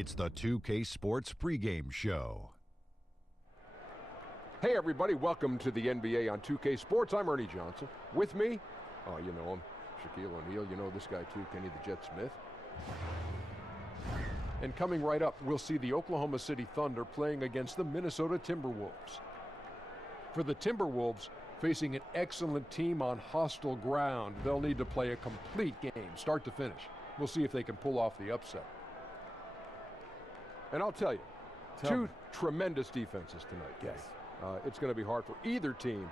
It's the 2K Sports pregame show. Hey everybody, welcome to the NBA on 2K Sports. I'm Ernie Johnson. With me, oh you know him, Shaquille O'Neal. You know this guy too, Kenny the Jet Smith. And coming right up, we'll see the Oklahoma City Thunder playing against the Minnesota Timberwolves. For the Timberwolves, facing an excellent team on hostile ground, they'll need to play a complete game, start to finish. We'll see if they can pull off the upset. And I'll tell you, two tremendous defenses tonight. Yes. It's going to be hard for either team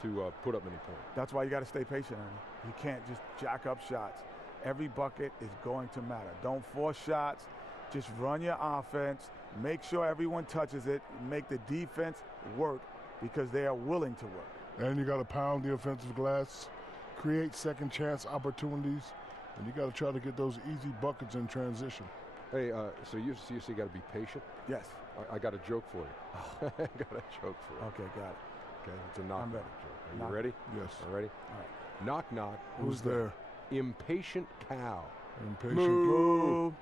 to put up any points. That's why you got to stay patient, Ernie. You can't just jack up shots. Every bucket is going to matter. Don't force shots. Just run your offense. Make sure everyone touches it. Make the defense work because they are willing to work. And you got to pound the offensive glass, create second chance opportunities, and you got to try to get those easy buckets in transition. Hey, so you got to be patient? Yes. I got a joke for you. I got a joke for you. Okay, got it. Okay, it's a knock-knock joke. Are you ready? Yes. All ready? All right. Knock, knock. Who's there? Impatient cow. Impatient. Moo.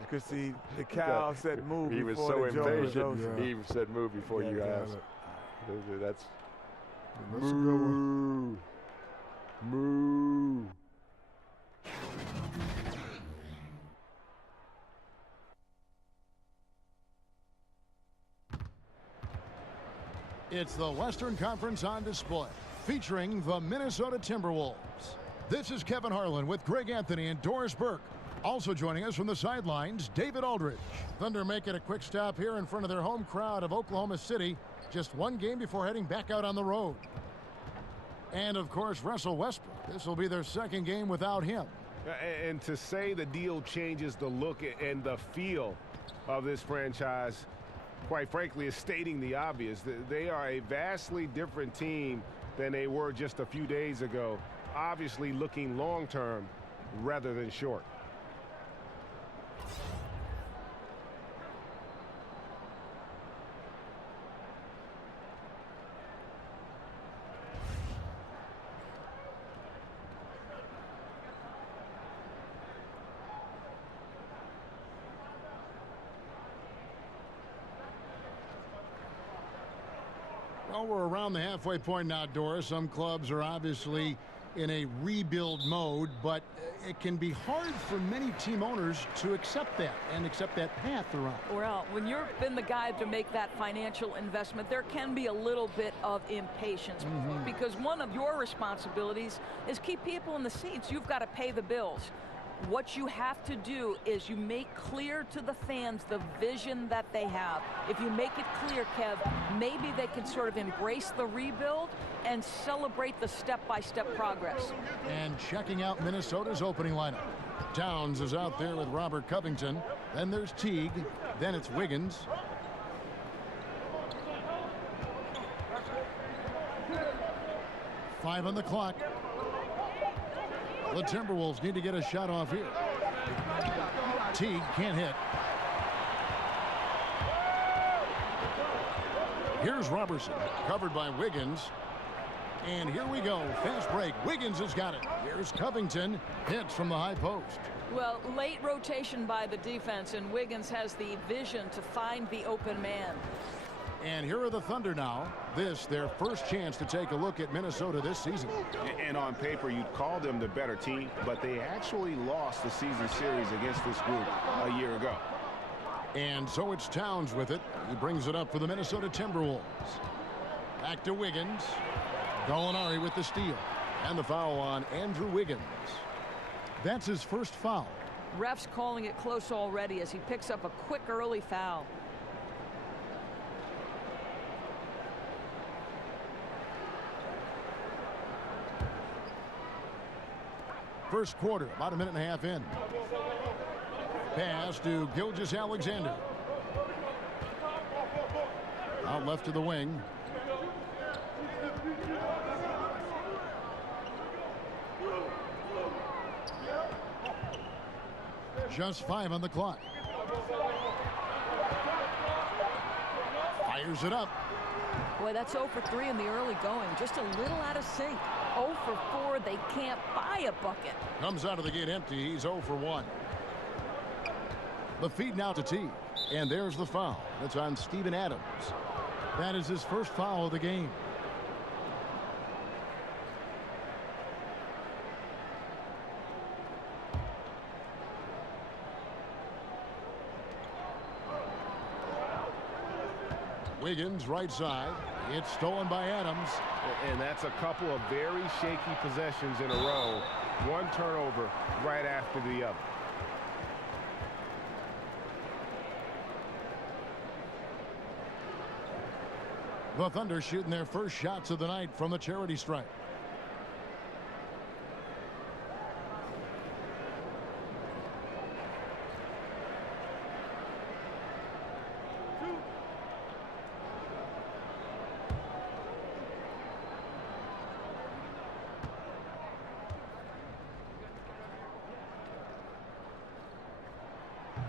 Because see, the cow said move he was before so the joke was impatient. over. He said move before you asked. That's a good one. Moo. It's the Western Conference on display, featuring the Minnesota Timberwolves. This is Kevin Harlan with Greg Anthony and Doris Burke. Also joining us from the sidelines, David Aldridge. Thunder making a quick stop here in front of their home crowd of Oklahoma City, just one game before heading back out on the road. And, of course, Russell Westbrook. This will be their second game without him. And to say the deal changes the look and the feel of this franchise, quite frankly, is stating the obvious. They are a vastly different team than they were just a few days ago, obviously looking long-term rather than short. Well, we're around the halfway point now, Doris. Some clubs are obviously in a rebuild mode, but it can be hard for many team owners to accept that and accept that path they're on. Well, when you've been the guy to make that financial investment, there can be a little bit of impatience because one of your responsibilities is keep people in the seats. You've got to pay the bills. What you have to do is you make clear to the fans the vision that they have. If you make it clear, Kev, maybe they can sort of embrace the rebuild and celebrate the step-by-step progress. And checking out Minnesota's opening lineup. Towns is out there with Robert Covington. Then there's Teague. Then it's Wiggins. Five on the clock. The Timberwolves need to get a shot off here. Teague can't hit. Here's Robertson, covered by Wiggins. And here we go, fast break. Wiggins has got it. Here's Covington, hits from the high post. Well, late rotation by the defense, and Wiggins has the vision to find the open man. And here are the Thunder now. This, their first chance to take a look at Minnesota this season. And on paper, you'd call them the better team, but they actually lost the season series against this group a year ago. And so it's Towns with it. He brings it up for the Minnesota Timberwolves. Back to Wiggins. Gallinari with the steal. And the foul on Andrew Wiggins. That's his first foul. Ref's calling it close already as he picks up a quick early foul. First quarter, about a minute and a half in. Pass to Gilgeous-Alexander. Out left to the wing. Just 5 on the clock. Fires it up. Boy, that's 0 for 3 in the early going. Just a little out of sync. 0 for 4. They can't buy a bucket. Comes out of the gate empty. He's 0 for 1. The feed now to T. And there's the foul. It's on Steven Adams. That is his first foul of the game. Wiggins right side. It's stolen by Adams. And that's a couple of very shaky possessions in a row. One turnover right after the other. The Thunder shooting their first shots of the night from the charity stripe.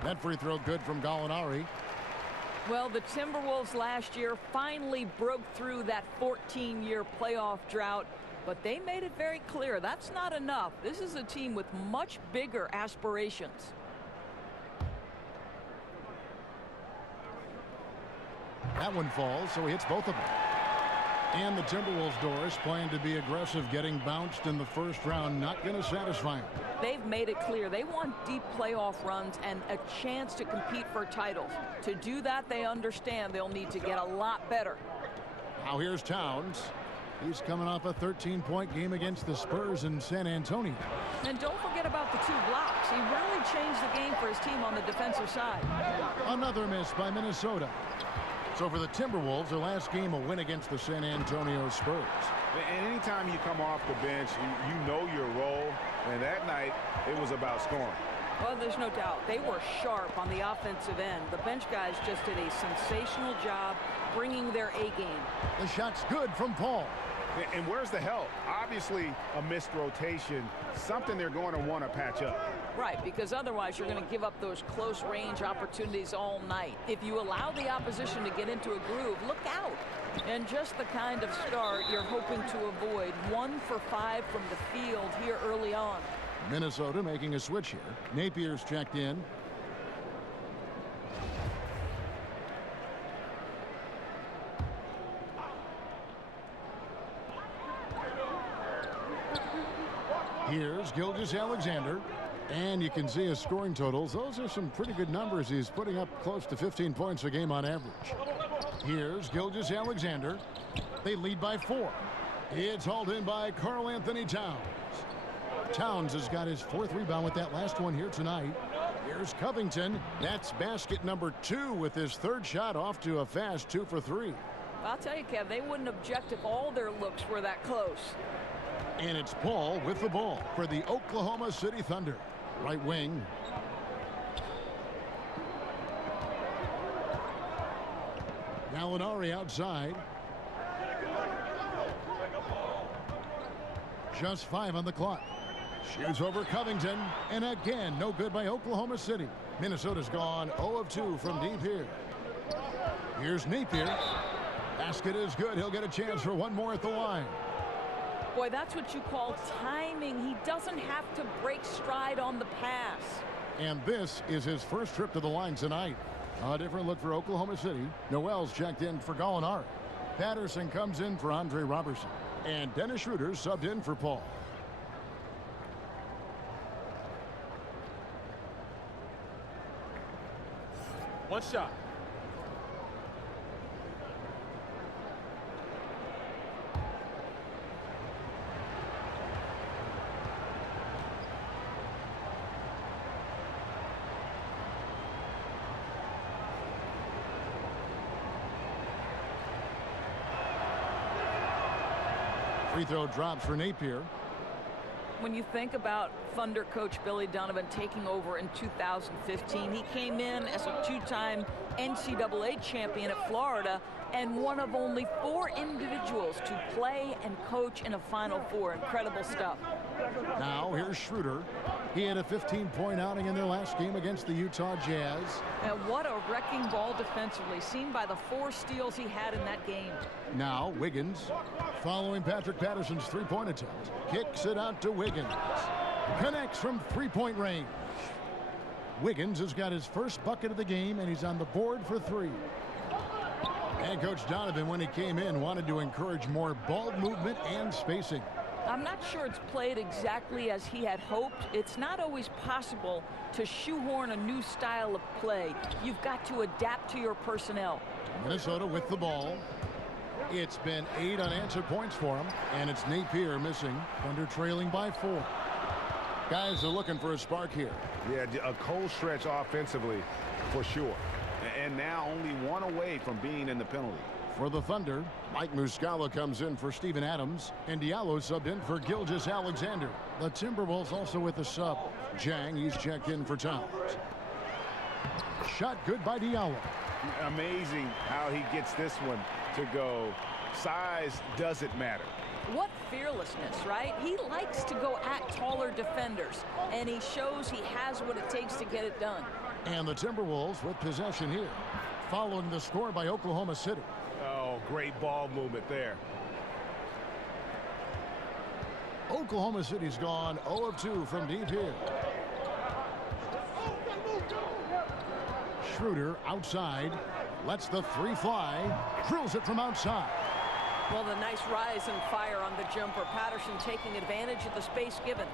That free throw good from Gallinari. Well, the Timberwolves last year finally broke through that 14-year playoff drought, but they made it very clear that's not enough. This is a team with much bigger aspirations. That one falls, so he hits both of them. And the Timberwolves, Doris, plan to be aggressive, getting bounced in the first round. Not going to satisfy him. They've made it clear they want deep playoff runs and a chance to compete for titles. To do that, they understand they'll need to get a lot better. Now here's Towns. He's coming off a 13-point game against the Spurs in San Antonio. And don't forget about the 2 blocks. He really changed the game for his team on the defensive side. Another miss by Minnesota. So for the Timberwolves, their last game a win against the San Antonio Spurs. And anytime you come off the bench, you know your role. And that night, it was about scoring. Well, there's no doubt. They were sharp on the offensive end. The bench guys just did a sensational job bringing their A game. The shot's good from Paul. And where's the help? Obviously, a missed rotation, something they're going to want to patch up. Right, because otherwise you're going to give up those close range opportunities all night. If you allow the opposition to get into a groove, look out. And just the kind of start you're hoping to avoid. 1 for 5 from the field here early on. Minnesota making a switch here. Napier's checked in. Here's Gilgeous-Alexander. And you can see his scoring totals. Those are some pretty good numbers. He's putting up close to 15 points a game on average. Here's Gilgeous-Alexander. They lead by 4. It's hauled in by Karl-Anthony Towns. Towns has got his 4th rebound with that last one here tonight. Here's Covington. That's basket number 2 with his 3rd shot off to a fast 2 for 3. I'll tell you, Kev, they wouldn't object if all their looks were that close. And it's Paul with the ball for the Oklahoma City Thunder. Right wing. Gallinari outside. Just 5 on the clock. Shoots over Covington. And again, no good by Oklahoma City. Minnesota's gone 0 of 2 from deep here. Here's Napier. Basket is good. He'll get a chance for one more at the line. Boy, that's what you call timing. He doesn't have to break stride on the pass. And this is his first trip to the line tonight. A different look for Oklahoma City. Noel's checked in for Gallinari. Patterson comes in for Andre Robertson. And Dennis Schroeder subbed in for Paul. One shot. Free throw drops for Napier. When you think about Thunder coach Billy Donovan taking over in 2015, he came in as a 2-time NCAA champion at Florida and one of only 4 individuals to play and coach in a Final Four. Incredible stuff. Now here's Schroeder. He had a 15-point outing in their last game against the Utah Jazz. And what a wrecking ball defensively, seen by the 4 steals he had in that game. Now Wiggins, following Patrick Patterson's three-point attempt, kicks it out to Wiggins. Connects from three-point range. Wiggins has got his first bucket of the game, and he's on the board for 3. And Coach Donovan, when he came in, wanted to encourage more ball movement and spacing. I'm not sure it's played exactly as he had hoped. It's not always possible to shoehorn a new style of play. You've got to adapt to your personnel. Minnesota with the ball. It's been 8 unanswered points for him, and it's Napier missing. Thunder trailing by 4. Guys are looking for a spark here. Yeah, a cold stretch offensively for sure. And now only 1 away from being in the penalty. For the Thunder, Mike Muscala comes in for Steven Adams, and Diallo subbed in for Gilgeous-Alexander. The Timberwolves also with a sub. Jang, he's checked in for Towns. Shot good by Diallo. Amazing how he gets this one to go. Size doesn't matter. What fearlessness, right? He likes to go at taller defenders, and he shows he has what it takes to get it done. And the Timberwolves with possession here, following the score by Oklahoma City. Oh, great ball movement there. Oklahoma City's gone 0 of 2 from deep here. Schroeder outside, lets the 3 fly, drills it from outside. Well, the nice rise and fire on the jumper. Patterson taking advantage of the space given.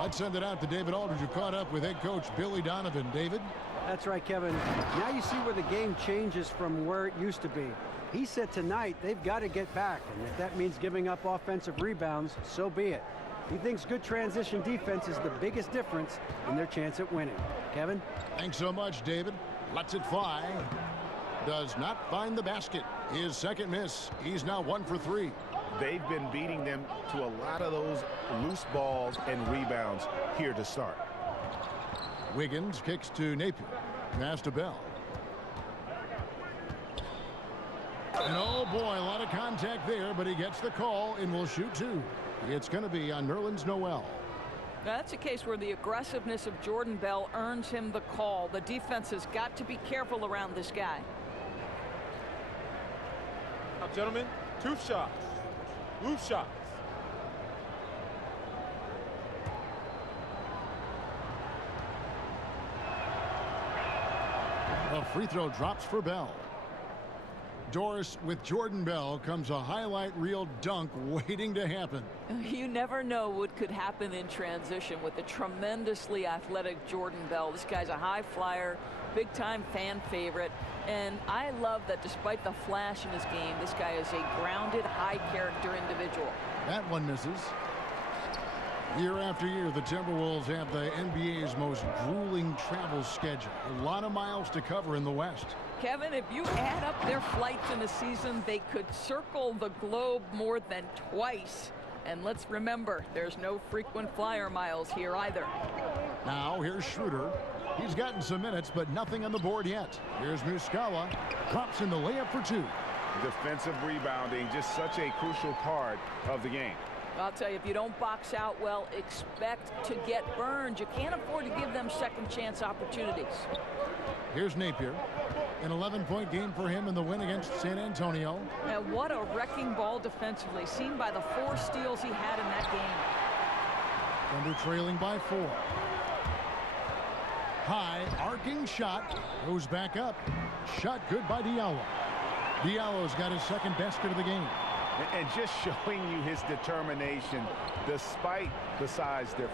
Let's send it out to David Aldridge, who caught up with head coach Billy Donovan. David? That's right, Kevin. Now you see where the game changes from where it used to be. He said tonight they've got to get back, and if that means giving up offensive rebounds, so be it. He thinks good transition defense is the biggest difference in their chance at winning. Kevin? Thanks so much, David. Lets it fly. Does not find the basket. His second miss. He's now 1 for 3. They've been beating them to a lot of those loose balls and rebounds here to start. Wiggins kicks to Napier. Pass to Bell. And oh boy, a lot of contact there, but he gets the call and will shoot 2. It's going to be on Nerlens Noel. Now, that's a case where the aggressiveness of Jordan Bell earns him the call. The defense has got to be careful around this guy. Now, gentlemen, 2 shots. Loose shots. A free throw drops for Bell. Doris, with Jordan Bell comes a highlight reel dunk waiting to happen. You never know what could happen in transition with the tremendously athletic Jordan Bell. This guy's a high flyer, big-time fan favorite, and I love that despite the flash in his game, this guy is a grounded, high-character individual. That one misses. Year after year, the Timberwolves have the NBA's most grueling travel schedule. A lot of miles to cover in the West. Kevin, if you add up their flights in a season, they could circle the globe more than twice. And let's remember, there's no frequent flyer miles here either. Now, here's Schroeder. He's gotten some minutes, but nothing on the board yet. Here's Muscala. Drops in the layup for 2. Defensive rebounding, just such a crucial part of the game. I'll tell you, if you don't box out well, expect to get burned. You can't afford to give them second chance opportunities. Here's Napier. An 11-point game for him in the win against San Antonio. And what a wrecking ball defensively, seen by the 4 steals he had in that game. Thunder trailing by 4. High, arcing shot. Goes back up. Shot good by Diallo. Diallo's got his second basket of the game. And just showing you his determination despite the size difference.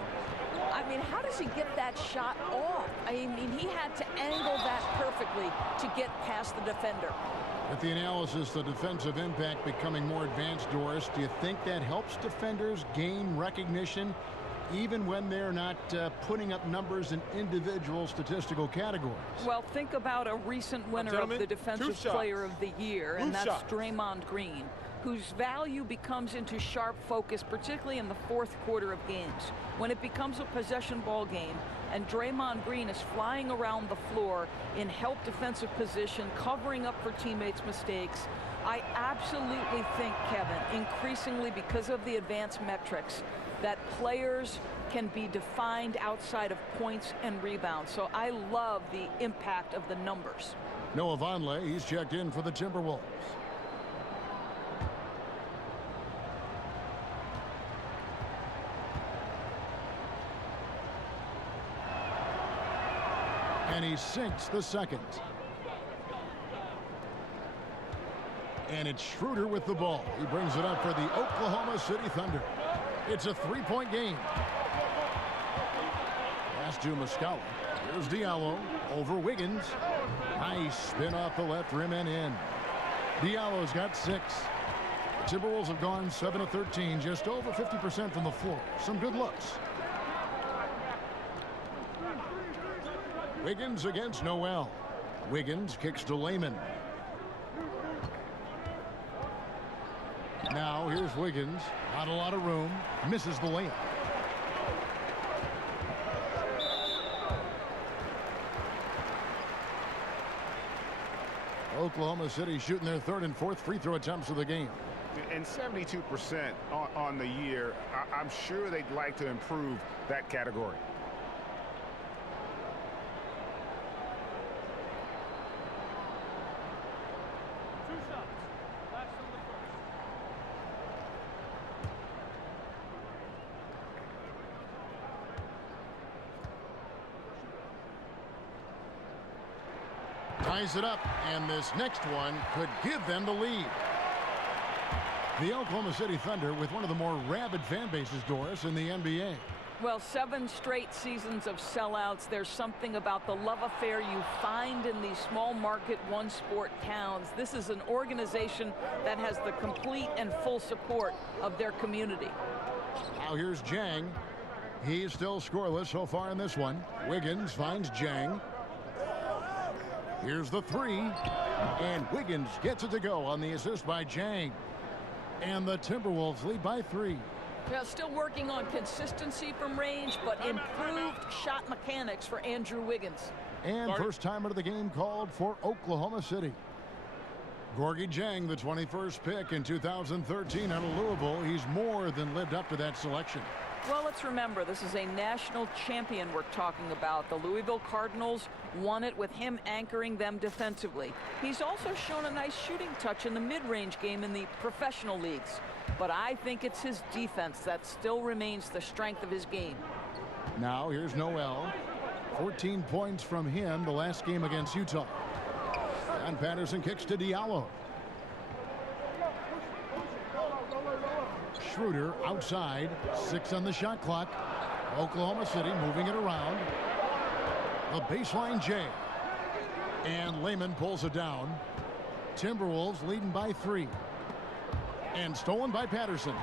I mean, how does he get that shot off? I mean, he had to angle that perfectly to get past the defender. With the analysis, the defensive impact becoming more advanced, Doris, do you think that helps defenders gain recognition even when they're not putting up numbers in individual statistical categories? Well, think about a recent winner of the Defensive Player of the Year, and that's Draymond Green, whose value becomes into sharp focus, particularly in the 4th quarter of games. When it becomes a possession ball game and Draymond Green is flying around the floor in help defensive position, covering up for teammates' mistakes, I absolutely think, Kevin, increasingly because of the advanced metrics, that players can be defined outside of points and rebounds. So I love the impact of the numbers. Noah Vonleh, he's checked in for the Timberwolves. And he sinks the second. And it's Schroeder with the ball. He brings it up for the Oklahoma City Thunder. It's a three-point game. Pass to Muscala. Here's Diallo over Wiggins. Nice spin off the left rim and in. Diallo's got 6. The Timberwolves have gone 7 of 13, just over 50% from the floor. Some good looks. Wiggins against Noel. Wiggins kicks to Layman. Now here's Wiggins. Not a lot of room. Misses the layup. Oklahoma City shooting their 3rd and 4th free throw attempts of the game. And 72% on the year. I'm sure they'd like to improve that category. Ties it up, and this next one could give them the lead. The Oklahoma City Thunder with one of the more rabid fan bases, Doris, in the NBA. Well, 7 straight seasons of sellouts. There's something about the love affair you find in these small market one sport towns. This is an organization that has the complete and full support of their community. Now here's Jang. He's still scoreless so far in this one. Wiggins finds Jang. Here's the 3, and Wiggins gets it to go on the assist by Jang. And the Timberwolves lead by 3. Yeah, still working on consistency from range, but improved shot mechanics for Andrew Wiggins. And first time out of the game called for Oklahoma City. Gorgui Dieng, the 21st pick in 2013 out of Louisville. He's more than lived up to that selection. Well, let's remember, this is a national champion we're talking about. The Louisville Cardinals won it with him anchoring them defensively. He's also shown a nice shooting touch in the mid-range game in the professional leagues. But I think it's his defense that still remains the strength of his game. Now here's Noel. 14 points from him the last game against Utah. And Patterson kicks to Diallo. Schroeder outside. 6 on the shot clock. Oklahoma City moving it around. The baseline J. And Layman pulls it down. Timberwolves leading by 3. And stolen by Patterson.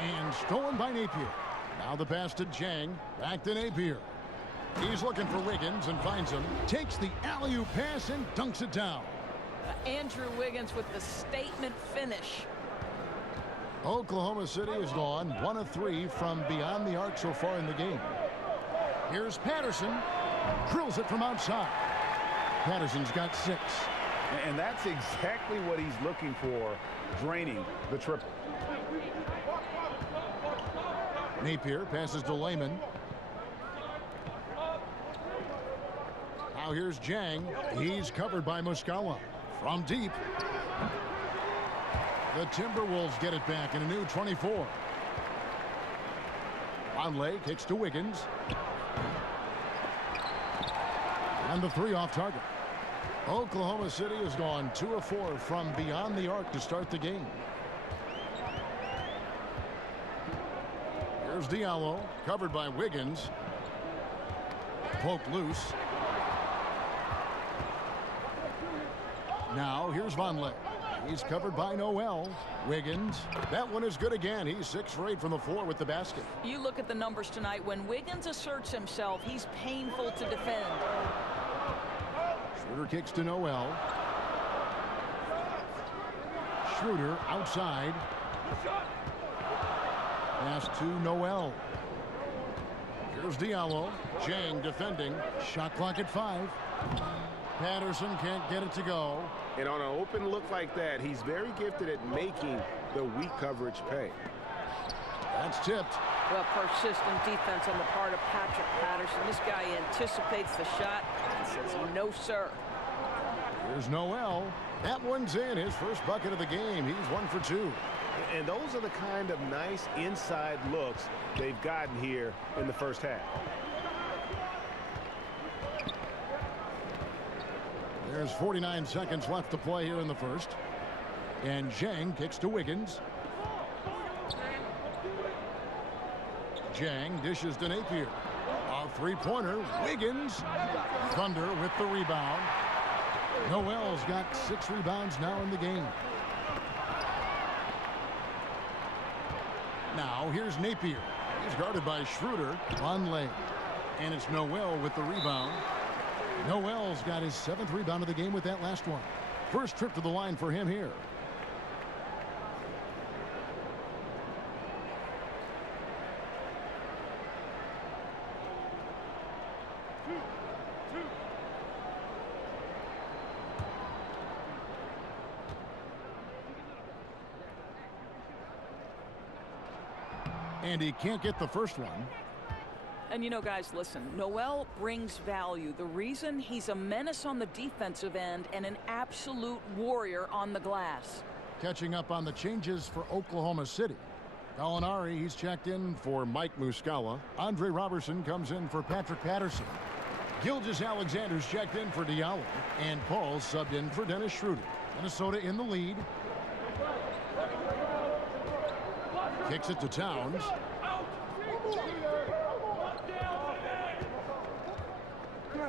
And stolen by Napier. Now the pass to Jang. Back to Napier. He's looking for Wiggins and finds him. Takes the alley-oop pass and dunks it down. Andrew Wiggins with the statement finish. Oklahoma City has gone 1 of 3 from beyond the arc so far in the game. Here's Patterson. Drills it from outside. Patterson's got 6. And that's exactly what he's looking for, draining the triple. Napier passes to Layman. Now here's Jang. He's covered by Muscala. From deep. The Timberwolves get it back in a new 24. Vonleh kicks to Wiggins. And the 3 off target. Oklahoma City has gone 2 of 4 from beyond the arc to start the game. Here's Diallo, covered by Wiggins. Poked loose. Now here's Vonleh. He's covered by Noel. Wiggins. That one is good again. He's 6 for 8 from the floor with the basket. You look at the numbers tonight. When Wiggins asserts himself, he's painful to defend. Schroeder kicks to Noel. Schroeder outside. Pass to Noel. Here's Diallo. Jang defending. Shot clock at 5. Patterson can't get it to go. And on an open look like that, he's very gifted at making the weak coverage pay. That's tipped. Well, persistent defense on the part of Patrick Patterson. This guy anticipates the shot and says, no, sir. Here's Noel. That one's in. His first bucket of the game. He's 1 for 2. And those are the kind of nice inside looks they've gotten here in the first half. There's 49 seconds left to play here in the first. And Zhang kicks to Wiggins. Zhang dishes to Napier. A three-pointer. Wiggins. Thunder with the rebound. Noel's got 6 rebounds now in the game. Now here's Napier. He's guarded by Schroeder. Vonleh. And it's Noel with the rebound. Noel's got his 7th rebound of the game with that last one. First trip to the line for him here. And he can't get the first one. And you know, guys, listen, Noel brings value. The reason he's a menace on the defensive end and an absolute warrior on the glass. Catching up on the changes for Oklahoma City. Gallinari, he's checked in for Mike Muscala. Andre Robertson comes in for Patrick Patterson. Gilgeous-Alexander's checked in for Diallo. And Paul's subbed in for Dennis Schroeder. Minnesota in the lead. Kicks it to Towns.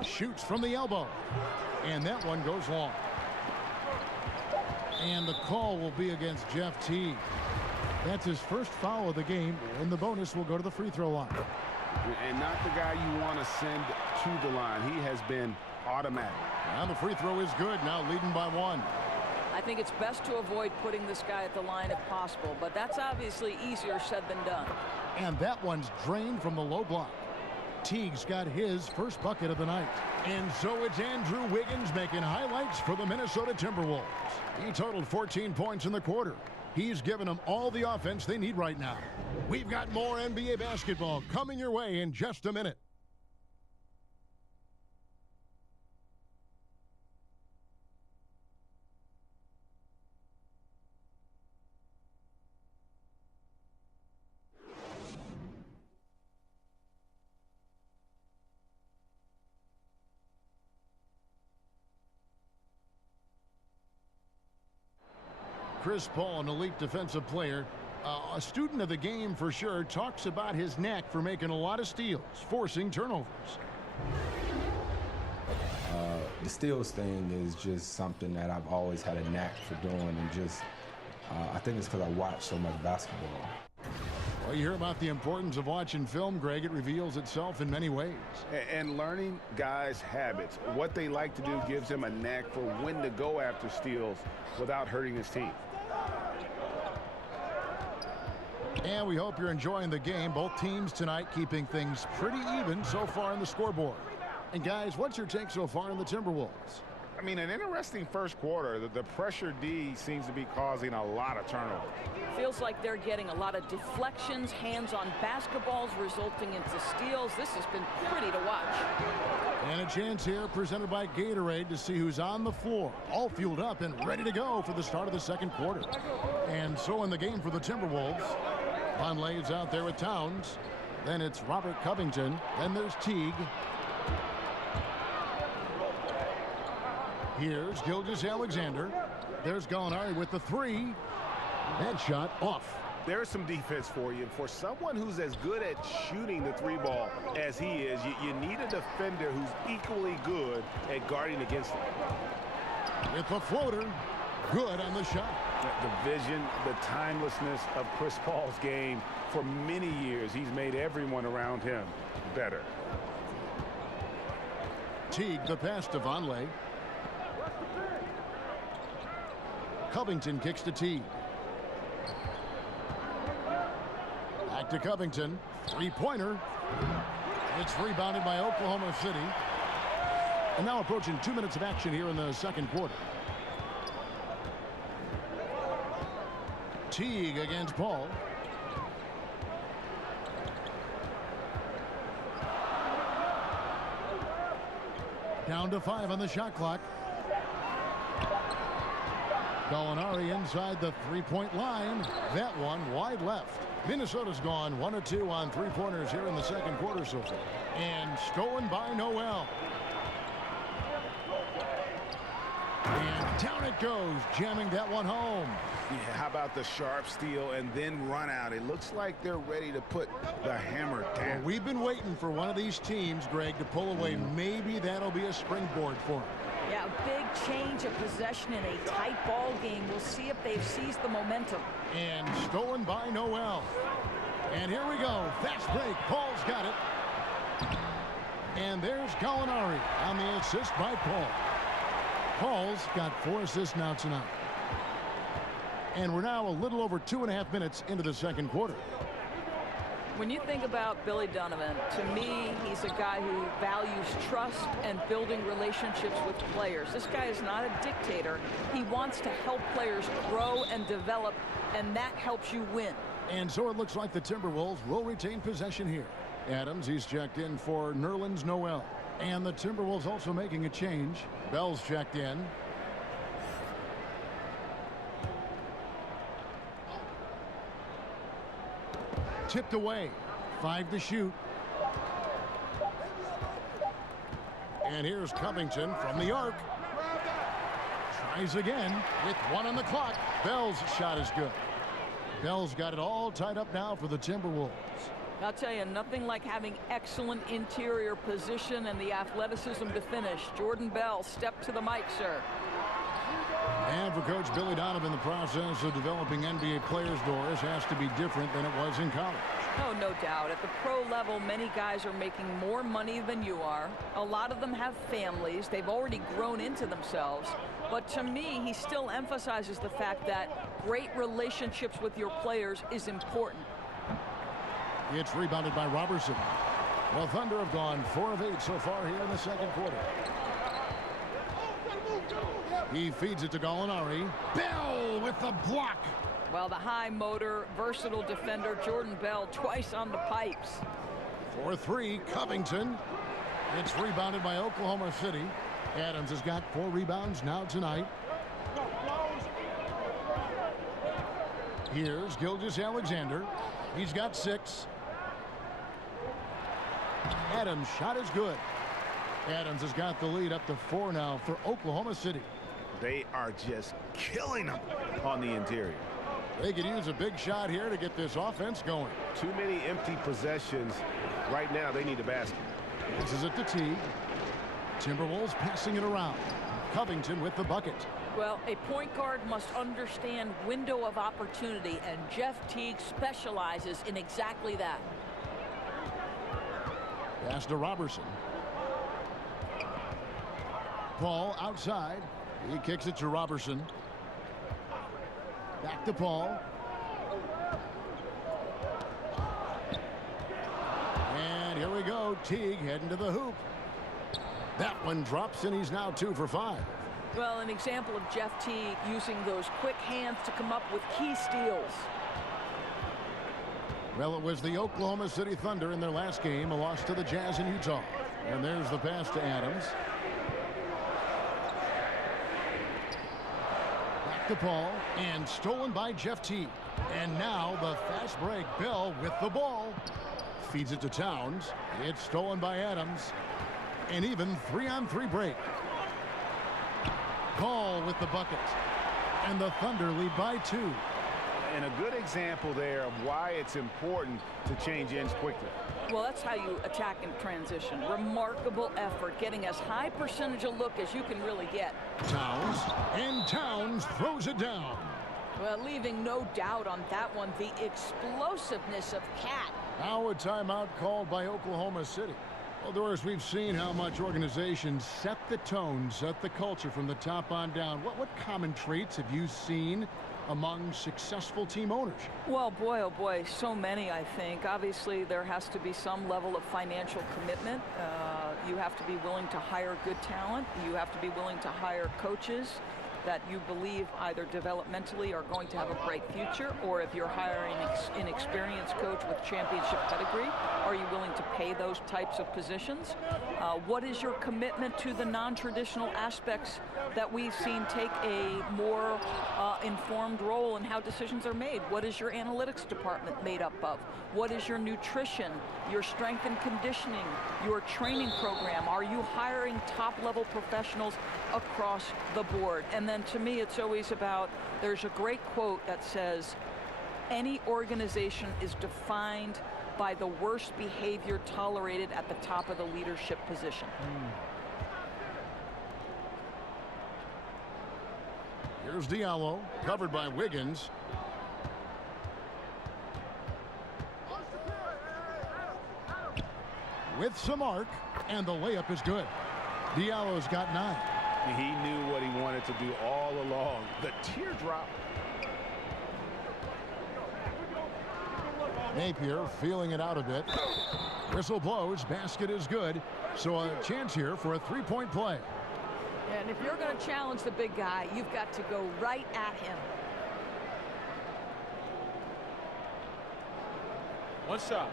Shoots from the elbow. And that one goes long. And the call will be against Jeff Teague. That's his first foul of the game, and the bonus will go to the free throw line. And not the guy you want to send to the line. He has been automatic. And the free throw is good, now leading by 1. I think it's best to avoid putting this guy at the line if possible, but that's obviously easier said than done. And that one's drained from the low block. Teague's got his first bucket of the night. And so it's Andrew Wiggins making highlights for the Minnesota Timberwolves. He totaled 14 points in the quarter. He's given them all the offense they need right now. We've got more NBA basketball coming your way in just a minute. Chris Paul, an elite defensive player, a student of the game for sure, talks about his knack for making a lot of steals, forcing turnovers. The steals thing is just something that I've always had a knack for doing, and just I think it's because I watch so much basketball. Well, you hear about the importance of watching film, Greg. It reveals itself in many ways. And learning guys' habits, what they like to do, gives them a knack for when to go after steals without hurting his team. And we hope you're enjoying the game. Both teams tonight keeping things pretty even so far in the scoreboard. And guys, what's your take so far in the Timberwolves? I mean, an interesting first quarter. The pressure D seems to be causing a lot of turnover. Feels like they're getting a lot of deflections, hands-on basketballs resulting into steals. This has been pretty to watch. And a chance here presented by Gatorade to see who's on the floor, all fueled up and ready to go for the start of the second quarter. And so in the game for the Timberwolves, Vonleh's out there with Towns. Then it's Robert Covington. Then there's Teague. Here's Gilgeous-Alexander. There's Gallinari with the 3. That shot off. There's some defense for you. For someone who's as good at shooting the 3 ball as he is, you need a defender who's equally good at guarding against him. With the floater, good on the shot. The vision, the timelessness of Chris Paul's game. For many years, he's made everyone around him better. Teague, the pass to Vonleh. Covington kicks to Teague. Back to Covington. 3-pointer. It's rebounded by Oklahoma City. And now approaching 2 minutes of action here in the second quarter. Teague against Paul. Down to 5 on the shot clock. Gallinari inside the three-point line. That one wide left. Minnesota's gone 1 of 2 on three-pointers here in the second quarter so far. And stolen by Noel. And down it goes, jamming that one home. Yeah, how about the sharp steal and then run out? It looks like they're ready to put the hammer down. Well, we've been waiting for one of these teams, Greg, to pull away. Maybe that'll be a springboard for them. Yeah, a big change of possession in a tight ball game. We'll see if they've seized the momentum. And stolen by Noel. And here we go. Fast break. Paul's got it. And there's Gallinari on the assist by Paul. Paul's got 4 assists now tonight. And we're now a little over 2.5 minutes into the second quarter. When you think about Billy Donovan, to me, he's a guy who values trust and building relationships with players. This guy is not a dictator. He wants to help players grow and develop, and that helps you win. And so it looks like the Timberwolves will retain possession here. Adams, he's checked in for Nerlens Noel. And the Timberwolves also making a change. Bell's checked in. Tipped away. 5 to shoot. And here's Covington from the arc. Tries again with 1 on the clock. Bell's shot is good. Bell's got it all tied up now for the Timberwolves. I'll tell you, nothing like having excellent interior position and the athleticism to finish. Jordan Bell, step to the mic, sir. And for Coach Billy Donovan, the process of developing NBA players, Doris, has to be different than it was in college. Oh, no doubt. At the pro level, many guys are making more money than you are. A lot of them have families. They've already grown into themselves. But to me, he still emphasizes the fact that great relationships with your players is important. It's rebounded by Robertson. Well, Thunder have gone 4 of 8 so far here in the second quarter. He feeds it to Gallinari. Bell with the block. Well, the high motor, versatile defender, Jordan Bell, twice on the pipes. For 3, Covington. It's rebounded by Oklahoma City. Adams has got 4 rebounds now tonight. Here's Gilgeous-Alexander. He's got 6. Adams' shot is good. Adams has got the lead up to 4 now for Oklahoma City. They are just killing them on the interior. They could use a big shot here to get this offense going. Too many empty possessions. Right now, they need a basket. This is it to Teague. Timberwolves passing it around. Covington with the bucket. Well, a point guard must understand window of opportunity, and Jeff Teague specializes in exactly that. Pass to Robertson. Paul outside. He kicks it to Robertson. Back to Paul. And here we go. Teague heading to the hoop. That one drops, and he's now 2 for 5. Well, an example of Jeff Teague using those quick hands to come up with key steals. Well, it was the Oklahoma City Thunder in their last game, a loss to the Jazz in Utah. And there's the pass to Adams. Back to Paul, and stolen by Jeff Teague. And now the fast break. Bell with the ball. Feeds it to Towns. It's stolen by Adams. An even 3-on-3 break. Paul with the bucket. And the Thunder lead by 2. And a good example there of why it's important to change ends quickly. Well, that's how you attack in transition. Remarkable effort, getting as high percentage a look as you can really get. Towns, and Towns throws it down. Well, leaving no doubt on that one, the explosiveness of Cat. Now a timeout called by Oklahoma City. Well, Doris, we've seen how much organizations set the tone, set the culture from the top on down. What common traits have you seen among successful team ownership? Well, boy, oh boy, so many, I think. Obviously, there has to be some level of financial commitment. You have to be willing to hire good talent. You have to be willing to hire coaches. that you believe either developmentally are going to have a bright future, or if you're hiring an inexperienced coach with championship pedigree, are you willing to pay those types of positions? What is your commitment to the non-traditional aspects that we've seen take a more informed role in how decisions are made? What is your analytics department made up of? What is your nutrition, your strength and conditioning, your training program? Are you hiring top-level professionals across the board? And then to me, it's always about, there's a great quote that says, any organization is defined by the worst behavior tolerated at the top of the leadership position. Here's Diallo, covered by Wiggins. With some arc, and the layup is good. Diallo's got 9. He knew what he wanted to do all along. The teardrop. Napier feeling it out a bit. Whistle blows, basket is good. So a chance here for a three-point play. And if you're going to challenge the big guy, you've got to go right at him. One shot.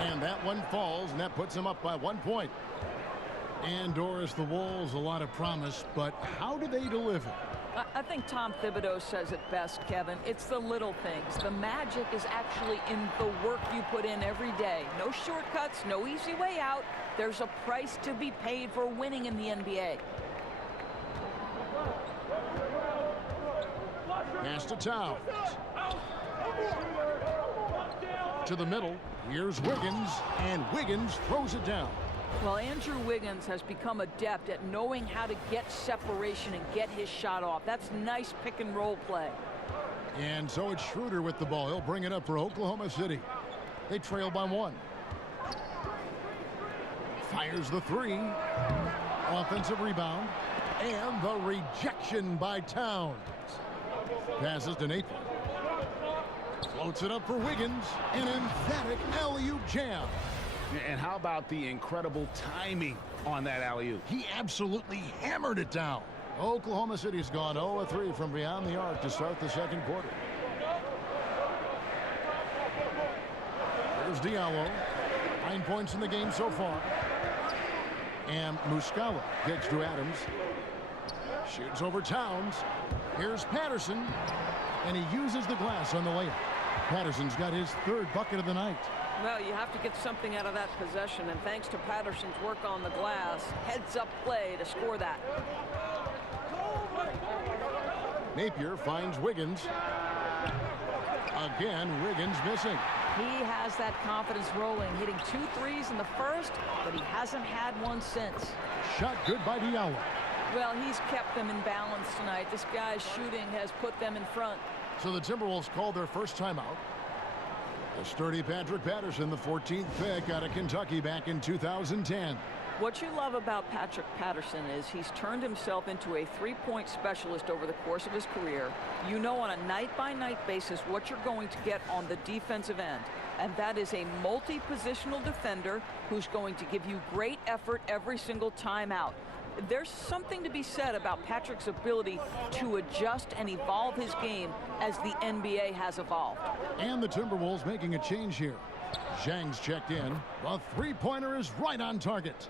And that one falls, and that puts him up by 1 point. And Doris, the Wolves, a lot of promise, but how do they deliver? I think Tom Thibodeau says it best, Kevin. It's the little things. The magic is actually in the work you put in every day. No shortcuts, no easy way out. There's a price to be paid for winning in the NBA. Pass to Towns. To the middle. Here's Wiggins, and Wiggins throws it down. Well, Andrew Wiggins has become adept at knowing how to get separation and get his shot off. That's nice pick and roll play. And so it's Schroeder with the ball. He'll bring it up for Oklahoma City. They trail by 1. Fires the 3. Offensive rebound. And the rejection by Towns. Passes to Nathan. Floats it up for Wiggins. An emphatic alley-oop jam. And how about the incredible timing on that alley-oop? He absolutely hammered it down. Oklahoma City's gone 0-3 from beyond the arc to start the second quarter. Here's Diallo. 9 points in the game so far. And Muscala gets to Adams. Shoots over Towns. Here's Patterson. And he uses the glass on the layup. Patterson's got his 3rd bucket of the night. Well, you have to get something out of that possession, and thanks to Patterson's work on the glass, heads-up play to score that. Napier finds Wiggins. Again, Wiggins missing. He has that confidence rolling, hitting 2 threes in the first, but he hasn't had one since. Shot good by Diallo. Well, he's kept them in balance tonight. This guy's shooting has put them in front. So the Timberwolves called their first timeout. The sturdy Patrick Patterson, the 14th pick out of Kentucky back in 2010. What you love about Patrick Patterson is he's turned himself into a three-point specialist over the course of his career. You know on a night-by-night basis what you're going to get on the defensive end. And that is a multi-positional defender who's going to give you great effort every single time out. There's something to be said about Patrick's ability to adjust and evolve his game as the NBA has evolved. And the Timberwolves making a change here. Zhang's checked in. The three-pointer is right on target.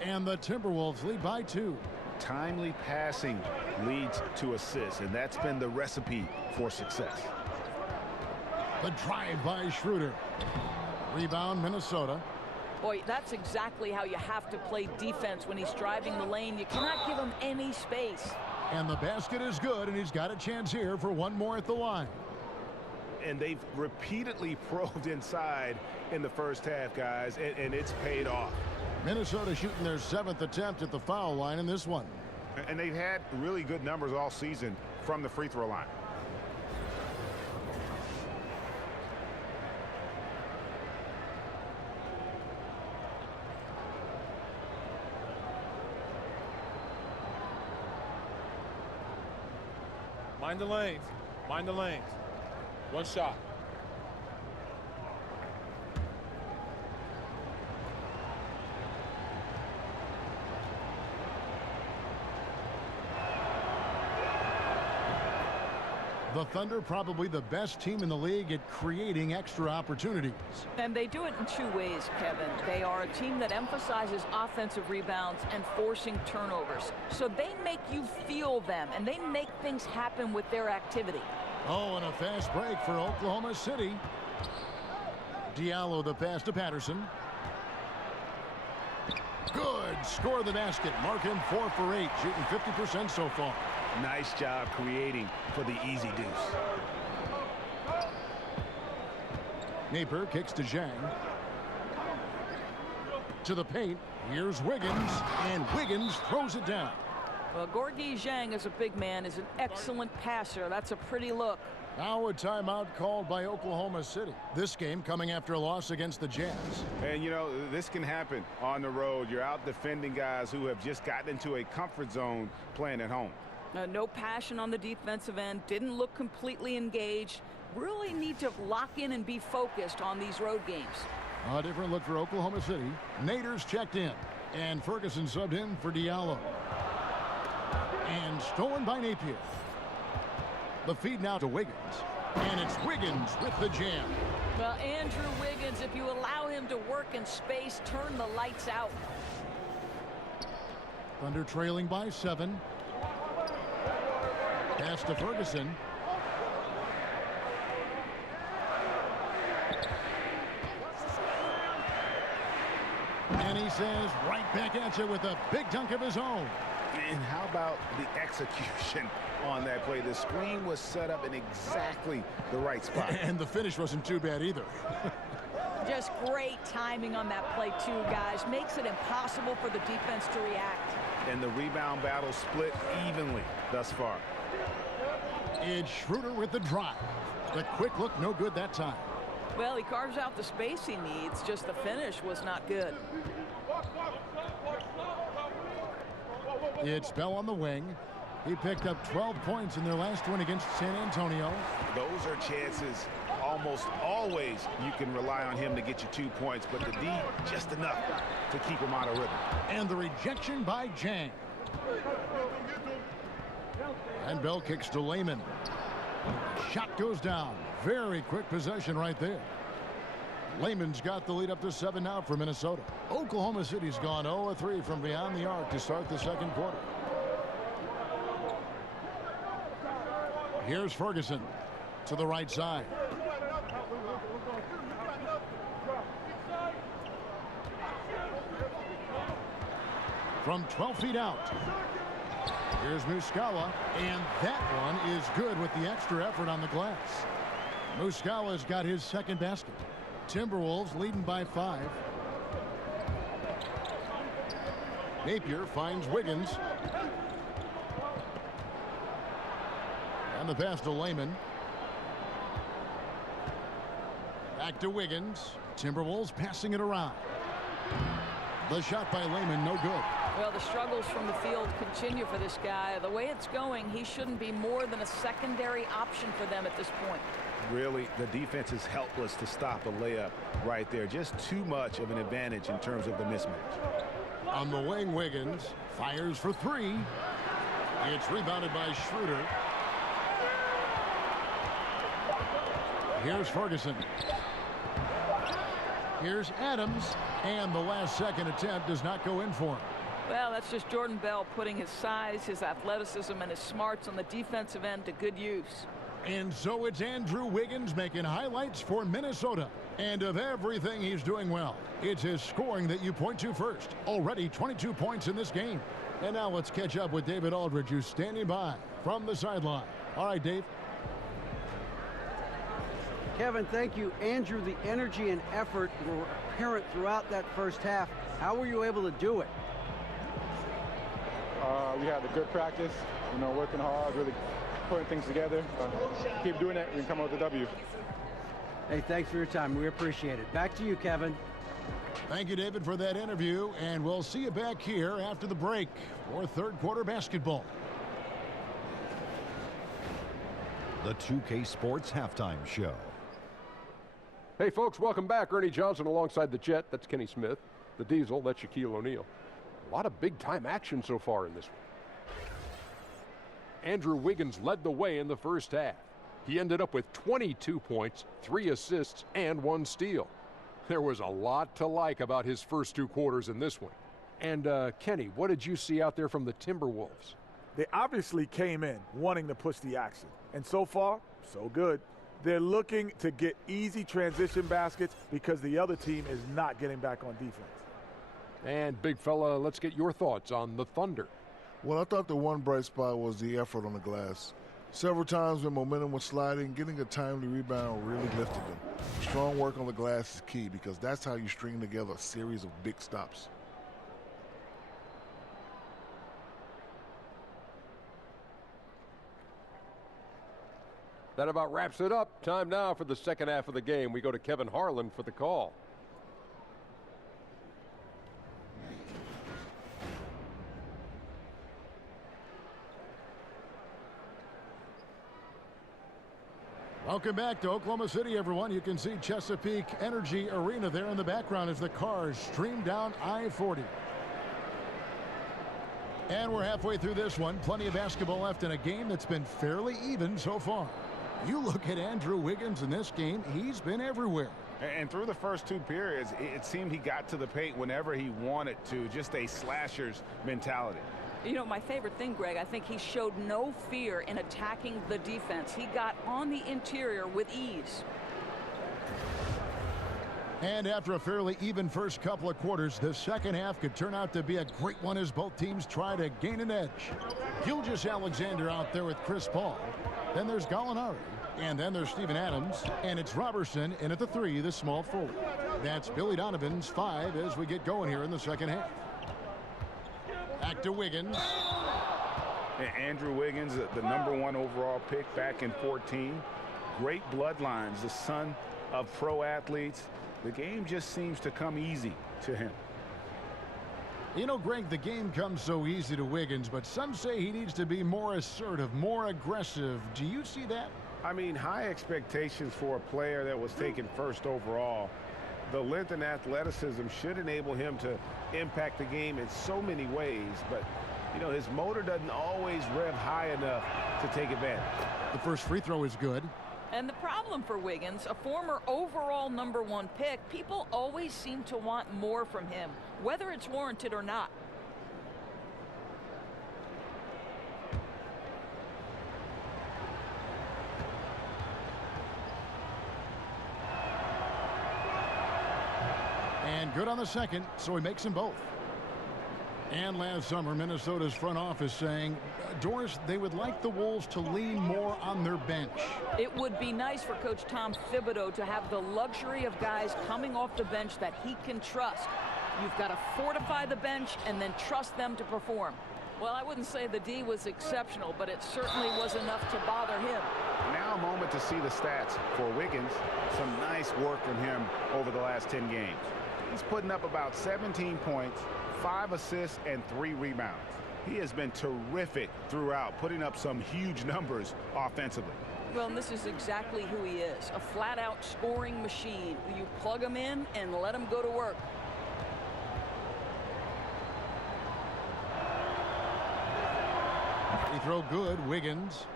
And the Timberwolves lead by 2. Timely passing leads to assists, and that's been the recipe for success. The drive by Schroeder. Rebound, Minnesota. Boy, that's exactly how you have to play defense when he's driving the lane. You cannot give him any space. And the basket is good, and he's got a chance here for one more at the line. And they've repeatedly probed inside in the first half, guys, and it's paid off. Minnesota shooting their 7th attempt at the foul line in this one. And they've had really good numbers all season from the free throw line. Mind the lanes. Mind the lanes. One shot. The Thunder probably the best team in the league at creating extra opportunities. And they do it in two ways, Kevin. They are a team that emphasizes offensive rebounds and forcing turnovers. So they make you feel them, and they make things happen with their activity. Oh, and a fast break for Oklahoma City. Diallo the pass to Patterson. Good. Score the basket. Mark him 4 for 8, shooting 50% so far. Nice job creating for the easy deuce. Napier kicks to Zhang. To the paint. Here's Wiggins, and Wiggins throws it down. Well, Gorgui Zhang, as a big man, is an excellent passer. That's a pretty look. Now a timeout called by Oklahoma City. This game coming after a loss against the Jazz. And, you know, this can happen on the road. You're out defending guys who have just gotten into a comfort zone playing at home. No passion on the defensive end. Didn't look completely engaged. Really need to lock in and be focused on these road games. A different look for Oklahoma City. Nader's checked in. And Ferguson subbed in for Diallo. And stolen by Napier. The feed now to Wiggins. And it's Wiggins with the jam. Well, Andrew Wiggins, if you allow him to work in space, turn the lights out. Thunder trailing by 7. Pass to Ferguson. And he says, right back at you with a big dunk of his own. And how about the execution on that play? The screen was set up in exactly the right spot. And the finish wasn't too bad either. Just great timing on that play, too, guys. Makes it impossible for the defense to react. And the rebound battle split evenly thus far. It's Schroeder with the drive. The quick look, no good that time. Well, he carves out the space he needs. Just the finish was not good. It's Bell on the wing. He picked up 12 points in their last win against San Antonio. Those are chances almost always you can rely on him to get you 2 points, but the D just enough to keep him out of rhythm. And the rejection by Zhang. And Bell kicks to Layman. Shot goes down. Very quick possession right there. Layman's got the lead up to 7 now for Minnesota. Oklahoma City's gone 0-3 from beyond the arc to start the second quarter. Here's Ferguson to the right side. From 12 feet out. Here's Muscala, and that one is good with the extra effort on the glass. Muscala's got his second basket. Timberwolves leading by 5. Napier finds Wiggins. And the pass to Layman. Back to Wiggins. Timberwolves passing it around. The shot by Layman, no good. Well, the struggles from the field continue for this guy. The way it's going, he shouldn't be more than a secondary option for them at this point. Really, the defense is helpless to stop a layup right there. Just too much of an advantage in terms of the mismatch. On the wing, Wiggins fires for 3. It's rebounded by Schroeder. Here's Ferguson. Here's Adams, and the last second attempt does not go in for him. Well, that's just Jordan Bell putting his size, his athleticism, and his smarts on the defensive end to good use. And so it's Andrew Wiggins making highlights for Minnesota. And of everything he's doing well, it's his scoring that you point to first. Already 22 points in this game. And now let's catch up with David Aldridge, who's standing by from the sideline. All right, Dave. Kevin, thank you. Andrew, the energy and effort were apparent throughout that first half. How were you able to do it? We had a good practice, working hard, really putting things together. Keep doing it, we can come out with a W. Hey, thanks for your time. We appreciate it. Back to you, Kevin. Thank you, David, for that interview, and we'll see you back here after the break for third quarter basketball. the 2K Sports Halftime Show. Hey, folks, welcome back. Ernie Johnson alongside the Jet. That's Kenny Smith. The Diesel, that's Shaquille O'Neal. A lot of big-time action so far in this one. Andrew Wiggins led the way in the first half. He ended up with 22 points, 3 assists, and 1 steal. There was a lot to like about his first 2 quarters in this one. And, Kenny, what did you see out there from the Timberwolves? They obviously came in wanting to push the action. And so far, so good. They're looking to get easy transition baskets because the other team is not getting back on defense. And, big fella, let's get your thoughts on the Thunder. Well, I thought the one bright spot was the effort on the glass. Several times when momentum was sliding, getting a timely rebound really lifted them. Strong work on the glass is key because that's how you string together a series of big stops. That about wraps it up. Time now for the second half of the game. We go to Kevin Harlan for the call. Welcome back to Oklahoma City, everyone. You can see Chesapeake Energy Arena there in the background as the cars stream down I-40. And we're halfway through this one. Plenty of basketball left in a game that's been fairly even so far. You look at Andrew Wiggins in this game, he's been everywhere. And through the first 2 periods, it seemed he got to the paint whenever he wanted to. Just a slasher's mentality. You know, my favorite thing, Greg, I think he showed no fear in attacking the defense. He got on the interior with ease. And after a fairly even first couple of quarters, the second half could turn out to be a great one as both teams try to gain an edge. Gilgeous-Alexander out there with Chris Paul. Then there's Gallinari. And then there's Steven Adams. And it's Robertson in at the 3, the small forward. That's Billy Donovan's 5 as we get going here in the second half. Back to Wiggins. Andrew Wiggins, the #1 overall pick back in 14. Great bloodlines, the son of pro athletes. The game just seems to come easy to him. You know, Greg, the game comes so easy to Wiggins, but some say he needs to be more assertive, more aggressive. Do you see that? I mean, high expectations for a player that was taken first overall. The length and athleticism should enable him to impact the game in so many ways, but you know, his motor doesn't always rev high enough to take advantage. The first free throw is good. And the problem for Wiggins, a former overall #1 pick, people always seem to want more from him, whether it's warranted or not. And good on the second, so he makes them both. And last summer, Minnesota's front office saying, Doris, they would like the Wolves to lean more on their bench. It would be nice for Coach Tom Thibodeau to have the luxury of guys coming off the bench that he can trust. You've got to fortify the bench and then trust them to perform. Well, I wouldn't say the D was exceptional, but it certainly was enough to bother him. Now a moment to see the stats for Wiggins. Some nice work from him over the last 10 games. He's putting up about 17 points, 5 assists, and 3 rebounds. He has been terrific throughout, putting up some huge numbers offensively. Well, and this is exactly who he is, a flat-out scoring machine. You plug him in and let him go to work. Free throw good, Wiggins.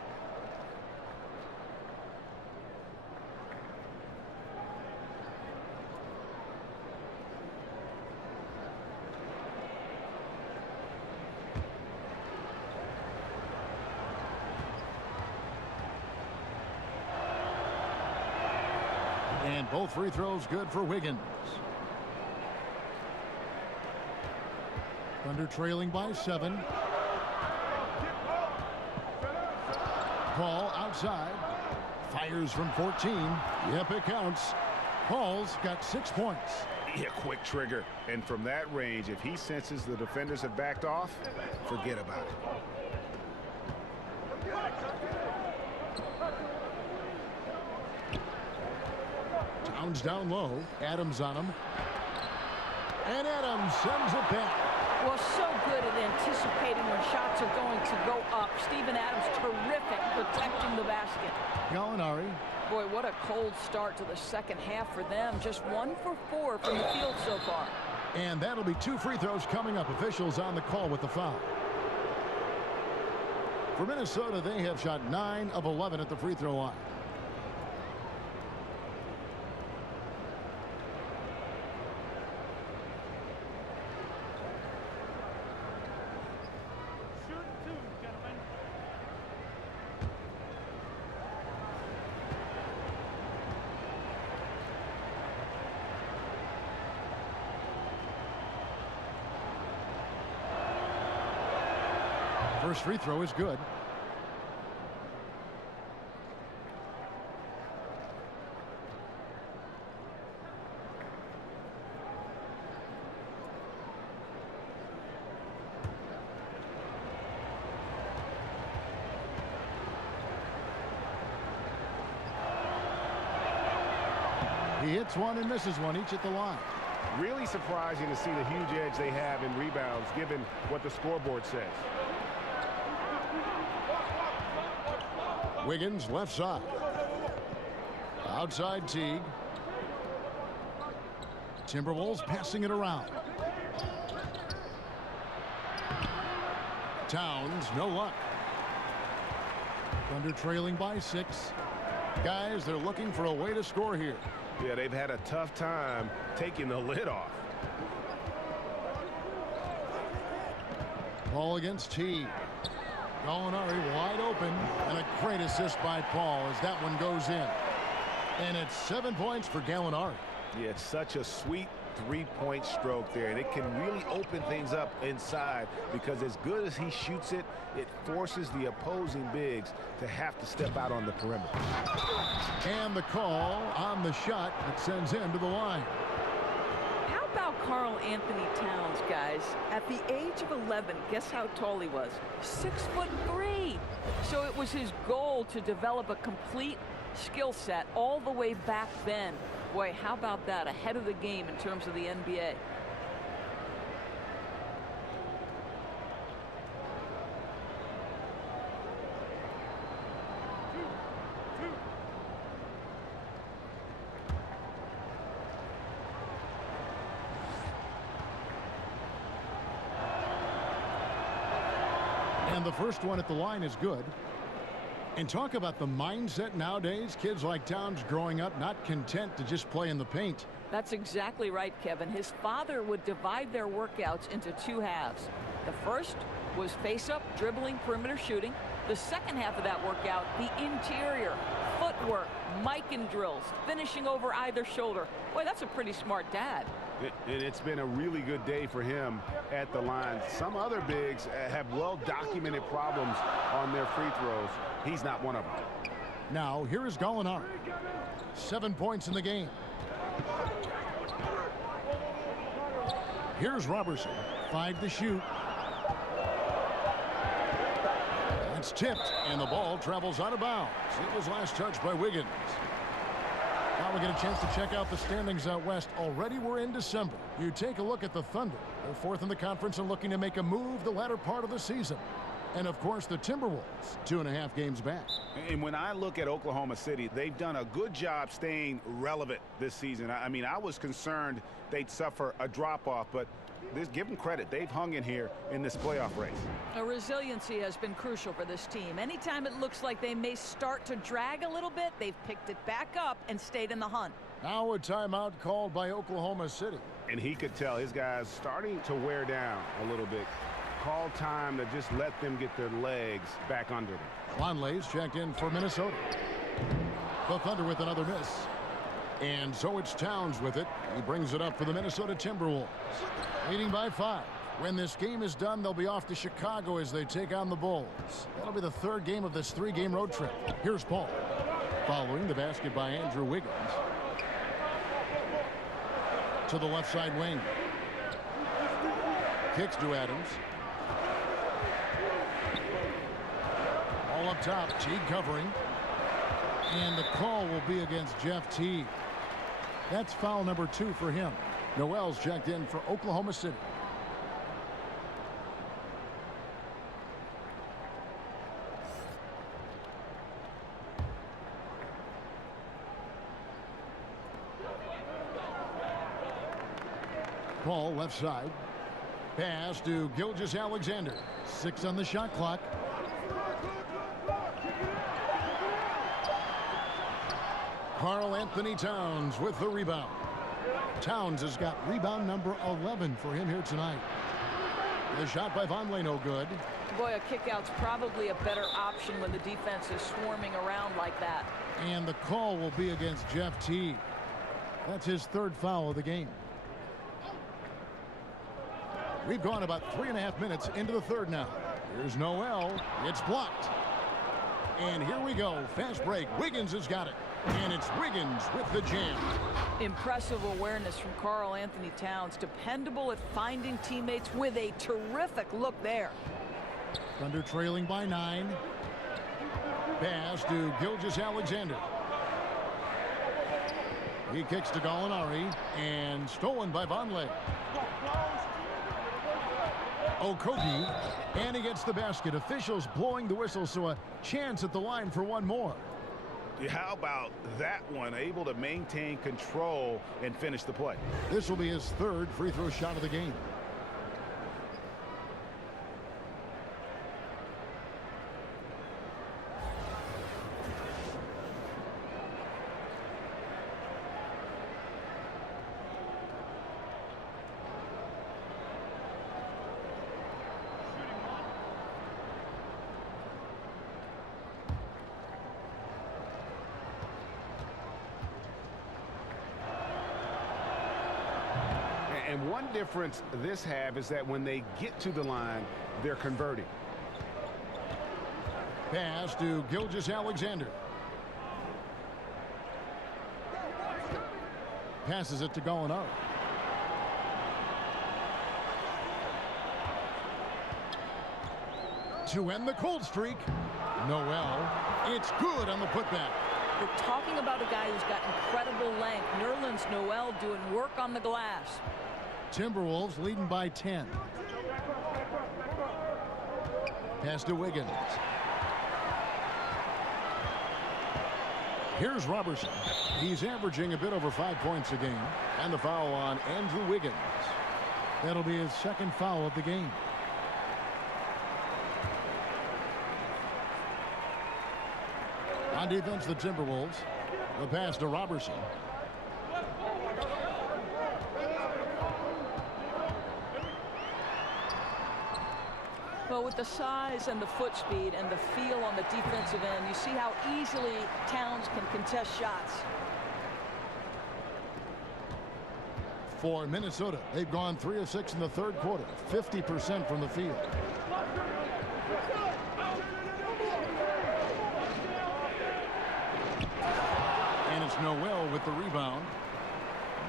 And both free throws good for Wiggins. Thunder trailing by 7. Paul outside. Fires from 14. Yep, it counts. Paul's got 6 points. Yeah, quick trigger. And from that range, if he senses the defenders have backed off, forget about it. Towns down low. Adams on him. And Adams sends it back. Well, so good at anticipating when shots are going to go up. Steven Adams, terrific protecting the basket. Gallinari. Boy, what a cold start to the second half for them. Just 1 for 4 from the field so far. And that'll be 2 free throws coming up. Officials on the call with the foul. For Minnesota, they have shot 9 of 11 at the free throw line. First free throw is good. He hits one and misses one, each at the line. Really surprising to see the huge edge they have in rebounds, given what the scoreboard says. Wiggins left side. Outside Teague. Timberwolves passing it around. Towns, no luck. Thunder trailing by 6. Guys, they're looking for a way to score here. Yeah, they've had a tough time taking the lid off. Ball against Teague. Gallinari wide open, and a great assist by Paul as that one goes in. And it's 7 points for Gallinari. Yeah, it's such a sweet three-point stroke there, and it can really open things up inside because as good as he shoots it, it forces the opposing bigs to have to step out on the perimeter. And the call on the shot that sends him to the line. How about Karl Anthony Towns, guys? At the age of 11, guess how tall he was? 6'3". So it was his goal to develop a complete skill set all the way back then. Boy, how about that? Ahead of the game in terms of the NBA. And the first one at the line is good. And talk about the mindset nowadays. Kids like Towns growing up not content to just play in the paint. That's exactly right, Kevin. His father would divide their workouts into 2 halves. The first was face-up, dribbling, perimeter shooting. The second half of that workout, the interior, footwork, mic and drills, finishing over either shoulder. Boy, that's a pretty smart dad. It's been a really good day for him at the line. Some other bigs have well-documented problems on their free throws. He's not one of them. Now, here is Gallinari. 7 points in the game. Here's Robertson. 5 to shoot. It's tipped, and the ball travels out of bounds. It was last touched by Wiggins. Now we get a chance to check out the standings out west. Already we're in December. You take a look at the Thunder. They're 4th in the conference and looking to make a move the latter part of the season. And, of course, the Timberwolves, 2.5 games back. And when I look at Oklahoma City, they've done a good job staying relevant this season. I mean, I was concerned they'd suffer a drop-off, but give them credit. They've hung in here in this playoff race. Resiliency has been crucial for this team. Anytime it looks like they may start to drag a little bit, they've picked it back up and stayed in the hunt. Now a timeout called by Oklahoma City. And he could tell his guys starting to wear down a little bit. Call time to just let them get their legs back under them. Lonley's checked in for Minnesota. The Thunder with another miss. And so it's Towns with it. He brings it up for the Minnesota Timberwolves. Leading by 5. When this game is done, they'll be off to Chicago as they take on the Bulls. That'll be the 3rd game of this 3-game road trip. Here's Paul. Following the basket by Andrew Wiggins. To the left side wing. Kicks to Adams. All up top, Teague covering. And the call will be against Jeff Teague. That's foul number 2 for him. Noel's checked in for Oklahoma City. Paul left side. Pass to Gilgeous-Alexander. 6 on the shot clock. Karl Anthony Towns with the rebound. Towns has got rebound number 11 for him here tonight. The shot by Vonleh, no good. Boy, a kick-out's probably a better option when the defense is swarming around like that. And the call will be against Jeff Teague. That's his 3rd foul of the game. We've gone about 3.5 minutes into the 3rd now. Here's Noel. It's blocked. And here we go. Fast break. Wiggins has got it. And it's Wiggins with the jam. Impressive awareness from Karl Anthony Towns. Dependable at finding teammates with a terrific look there. Thunder trailing by 9. Pass to Gilgeous-Alexander. He kicks to Gallinari and stolen by Vonleh. Okogie, and he gets the basket. Officials blowing the whistle, so a chance at the line for one more. How about that one? Able to maintain control and finish the play. This will be his 3rd free throw shot of the game. And one difference this have is that when they get to the line, they're converting. Pass to Gilgeous-Alexander. Passes it to Gallinari. To end the cold streak, Noel. It's good on the putback. We're talking about a guy who's got incredible length. Nerlens Noel doing work on the glass. Timberwolves leading by 10. Pass to Wiggins. Here's Robertson. He's averaging a bit over 5 points a game. And the foul on Andrew Wiggins. That'll be his 2nd foul of the game. On defense, the Timberwolves. The pass to Robertson. Well, with the size and the foot speed and the feel on the defensive end, you see how easily Towns can contest shots. For Minnesota, they've gone 3 of 6 in the 3rd quarter, 50% from the field. And it's Noel with the rebound.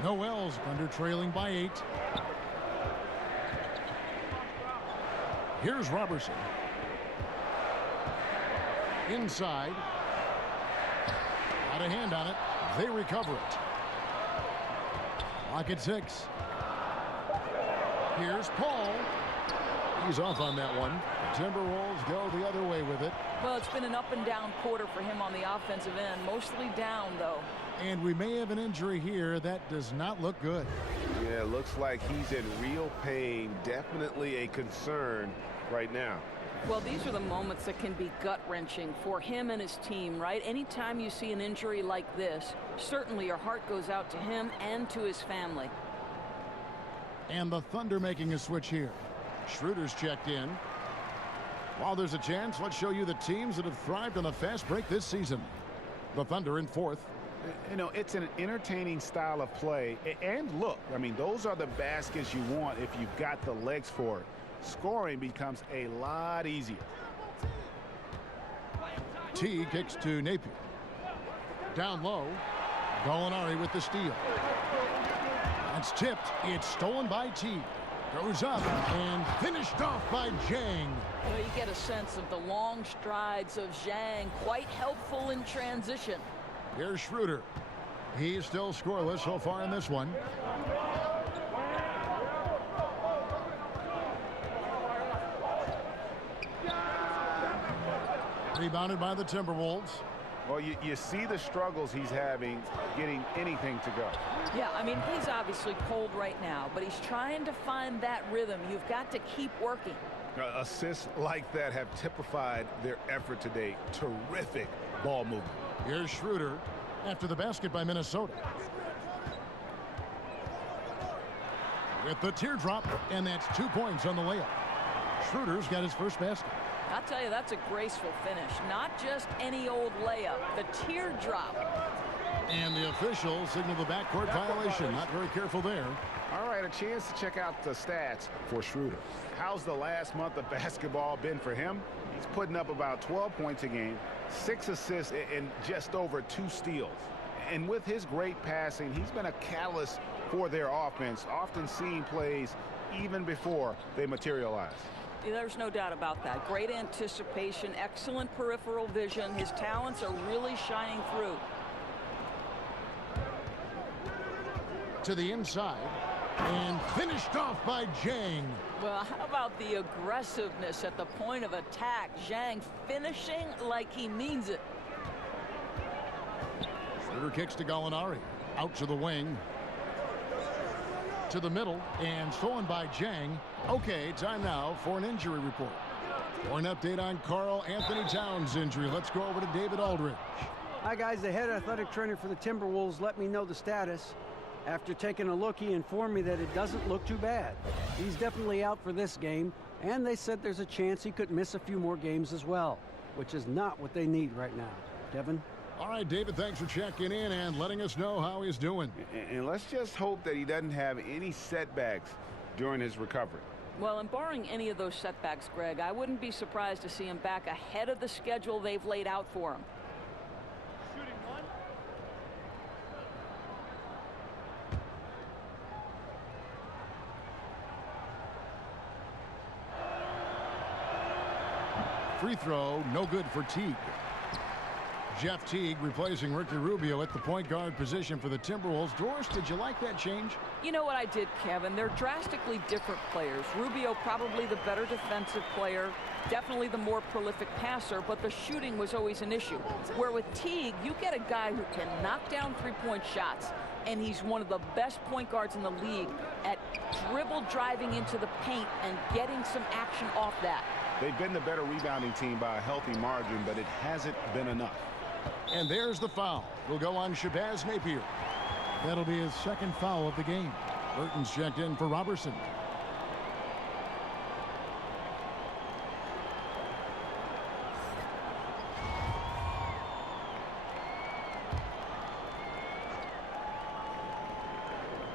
Noel's under trailing by 8. Here's Robertson. Inside. Got a hand on it. They recover it. Lock at 6. Here's Paul. He's off on that one. The Timberwolves go the other way with it. Well, it's been an up and down quarter for him on the offensive end. Mostly down, though. And we may have an injury here. That does not look good. Yeah, looks like he's in real pain. Definitely a concern right now. Well, these are the moments that can be gut-wrenching for him and his team, right? Anytime you see an injury like this, certainly your heart goes out to him and to his family. And the Thunder making a switch here. Schroeder's checked in. While there's a chance, let's show you the teams that have thrived on the fast break this season. The Thunder in 4th. You know, it's an entertaining style of play. And look, I mean, those are the baskets you want if you've got the legs for it. Scoring becomes a lot easier. T kicks to Napier. Down low. Gallinari with the steal. That's tipped. It's stolen by T. Goes up and finished off by Zhang. Well, you get a sense of the long strides of Zhang. Quite helpful in transition. Here's Schroeder. He's still scoreless so far in this one. Rebounded by the Timberwolves. Well, you see the struggles he's having getting anything to go. Yeah, I mean, he's obviously cold right now, but he's trying to find that rhythm. You've got to keep working. Assists like that have typified their effort today. Terrific ball movement. Here's Schroeder after the basket by Minnesota. With the teardrop, and that's 2 points on the layup. Schroeder's got his first basket. I'll tell you, that's a graceful finish. Not just any old layup, the teardrop. And the officials signal the backcourt violation. Not very careful there. All right, a chance to check out the stats for Schroeder. How's the last month of basketball been for him? He's putting up about 12 points a game, 6 assists, and just over 2 steals. And with his great passing, he's been a catalyst for their offense, often seeing plays even before they materialize. There's no doubt about that. Great anticipation, excellent peripheral vision. His talents are really shining through. To the inside, and finished off by Zhang. Well, how about the aggressiveness at the point of attack? Zhang finishing like he means it. Schroeder kicks to Gallinari. Out to the wing. To the middle, and stolen by Zhang. Okay, time now for an injury report. For an update on Karl Anthony Towns' injury, let's go over to David Aldridge. Hi, guys. The head athletic trainer for the Timberwolves let me know the status. After taking a look, he informed me that it doesn't look too bad. He's definitely out for this game, and they said there's a chance he could miss a few more games as well, which is not what they need right now. Kevin? All right, David, thanks for checking in and letting us know how he's doing. And let's just hope that he doesn't have any setbacks during his recovery. Well, and barring any of those setbacks, Greg, I wouldn't be surprised to see him back ahead of the schedule they've laid out for him. Shooting one. Free throw, no good for Teague. Jeff Teague replacing Ricky Rubio at the point guard position for the Timberwolves. Doris, did you like that change? You know what I did, Kevin? They're drastically different players. Rubio probably the better defensive player, definitely the more prolific passer, but the shooting was always an issue. Where with Teague, you get a guy who can knock down three-point shots, and he's one of the best point guards in the league at dribble driving into the paint and getting some action off that. They've been the better rebounding team by a healthy margin, but it hasn't been enough. And there's the foul. Will go on Shabazz Napier. That'll be his second foul of the game. Burton's checked in for Robertson.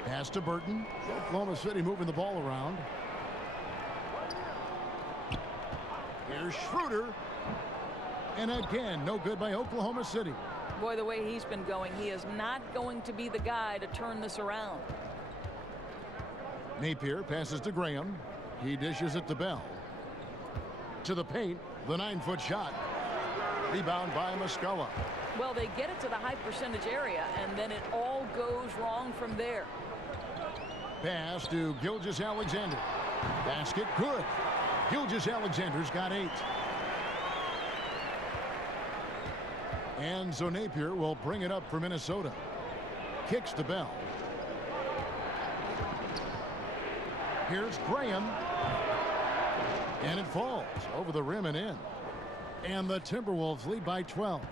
Pass to Burton. Oklahoma City moving the ball around. Here's Schroeder. And again, no good by Oklahoma City. Boy, the way he's been going, he is not going to be the guy to turn this around. Napier passes to Graham. He dishes it to Bell. To the paint, the 9-foot shot. Rebound by Muscala. Well, they get it to the high percentage area, and then it all goes wrong from there. Pass to Gilgeous-Alexander. Basket good. Gilgeous-Alexander's got 8. And so Napier will bring it up for Minnesota. Kicks to Bell. Here's Graham. And it falls over the rim and in. And the Timberwolves lead by 12.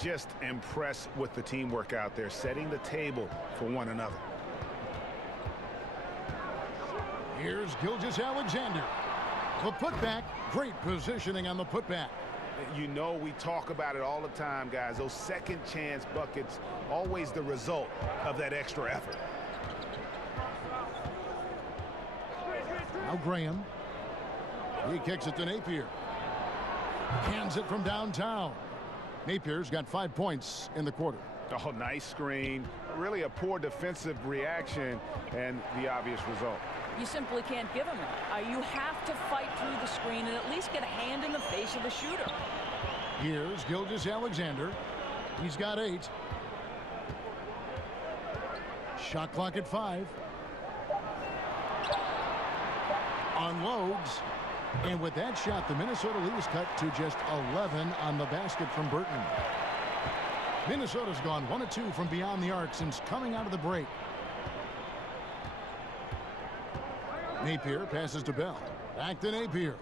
Just impressed with the teamwork out there, setting the table for one another. Here's Gilgeous-Alexander. The putback. Great positioning on the putback. You know, we talk about it all the time, guys. Those second chance buckets, always the result of that extra effort. Now Graham. He kicks it to Napier. Hands it from downtown. Napier's got 5 points in the quarter. Oh, nice screen. Really a poor defensive reaction and the obvious result. You simply can't give him it. You have to fight through the screen and at least get a hand in the face of the shooter. Here's Gilgeous-Alexander. He's got 8. Shot clock at 5. Unloads. And with that shot, the Minnesota lead is cut to just 11 on the basket from Burton. Minnesota's gone 1 of 2 from beyond the arc since coming out of the break. Napier passes to Bell. Back to Napier.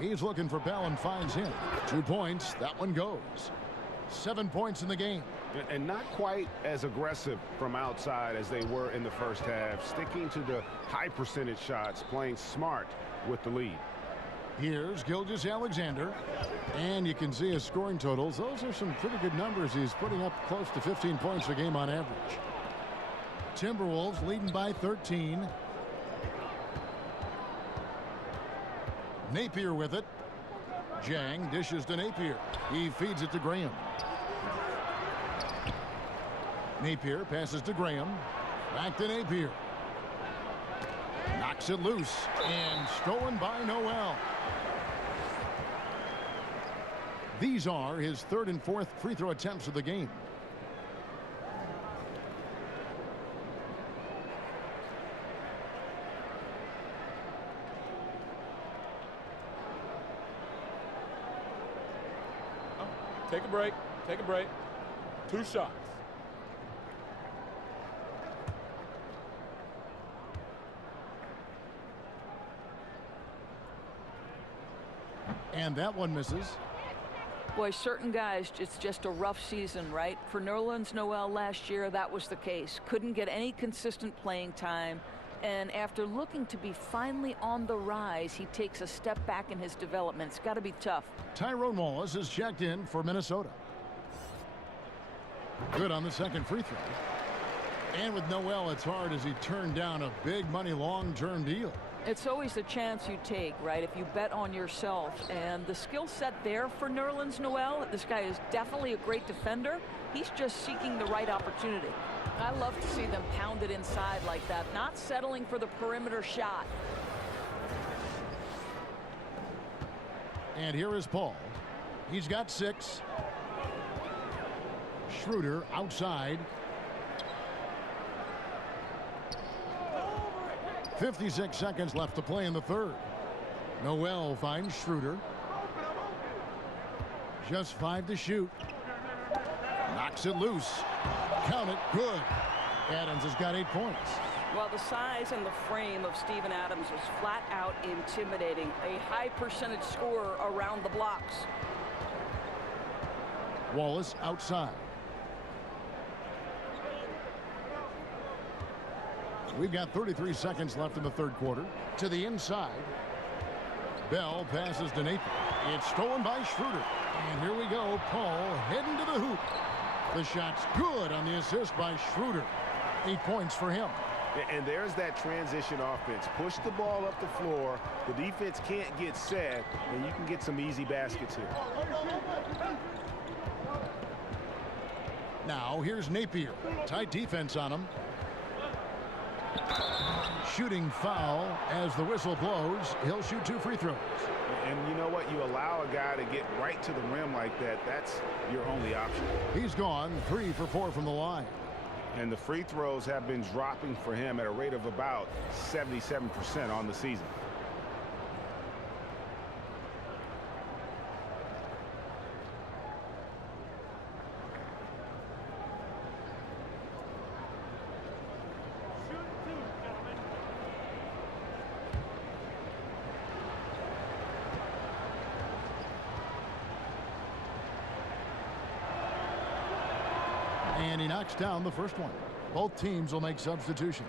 He's looking for Bell and finds him. 2 points. That one goes. 7 points in the game. And not quite as aggressive from outside as they were in the first half. Sticking to the high percentage shots, playing smart with the lead. Here's Gilgeous-Alexander. And you can see his scoring totals. Those are some pretty good numbers. He's putting up close to 15 points a game on average. Timberwolves leading by 13. Napier with it. Jang dishes to Napier. He feeds it to Graham. Napier passes to Graham. Back to Napier. Knocks it loose. And stolen by Noel. These are his 3rd and 4th free throw attempts of the game. Take a break. Take a break. 2 shots. And that one misses. Boy, certain guys, it's just a rough season, right? For Nerlens Noel last year, that was the case. Couldn't get any consistent playing time. And after looking to be finally on the rise, he takes a step back in his development. It's got to be tough. Tyrone Wallace is checked in for Minnesota. Good on the second free throw. And with Noel, it's hard as he turned down a big money long-term deal. It's always a chance you take, right? If you bet on yourself. And the skill set there for Nerlens Noel, this guy is definitely a great defender. He's just seeking the right opportunity. I love to see them pound it inside like that, not settling for the perimeter shot. And here is Paul. He's got 6. Schroeder outside. 56 seconds left to play in the 3rd. Noel finds Schroeder. Just 5 to shoot. Knocks it loose. Count it. Good. Adams has got 8 points. Well, the size and the frame of Steven Adams was flat out intimidating. A high percentage scorer around the blocks. Wallace outside. We've got 33 seconds left in the 3rd quarter. To the inside. Bell passes to Napier. It's stolen by Schroeder. And here we go. Paul heading to the hoop. The shot's good on the assist by Schroeder. 8 points for him. And there's that transition offense. Push the ball up the floor. The defense can't get set, and you can get some easy baskets here. Now here's Napier. Tight defense on him. Shooting foul as the whistle blows. He'll shoot 2 free throws. And you know what? You allow a guy to get right to the rim like that. That's your only option. He's gone 3 for 4 from the line. And the free throws have been dropping for him at a rate of about 77% on the season. And he knocks down the first one. Both teams will make substitutions.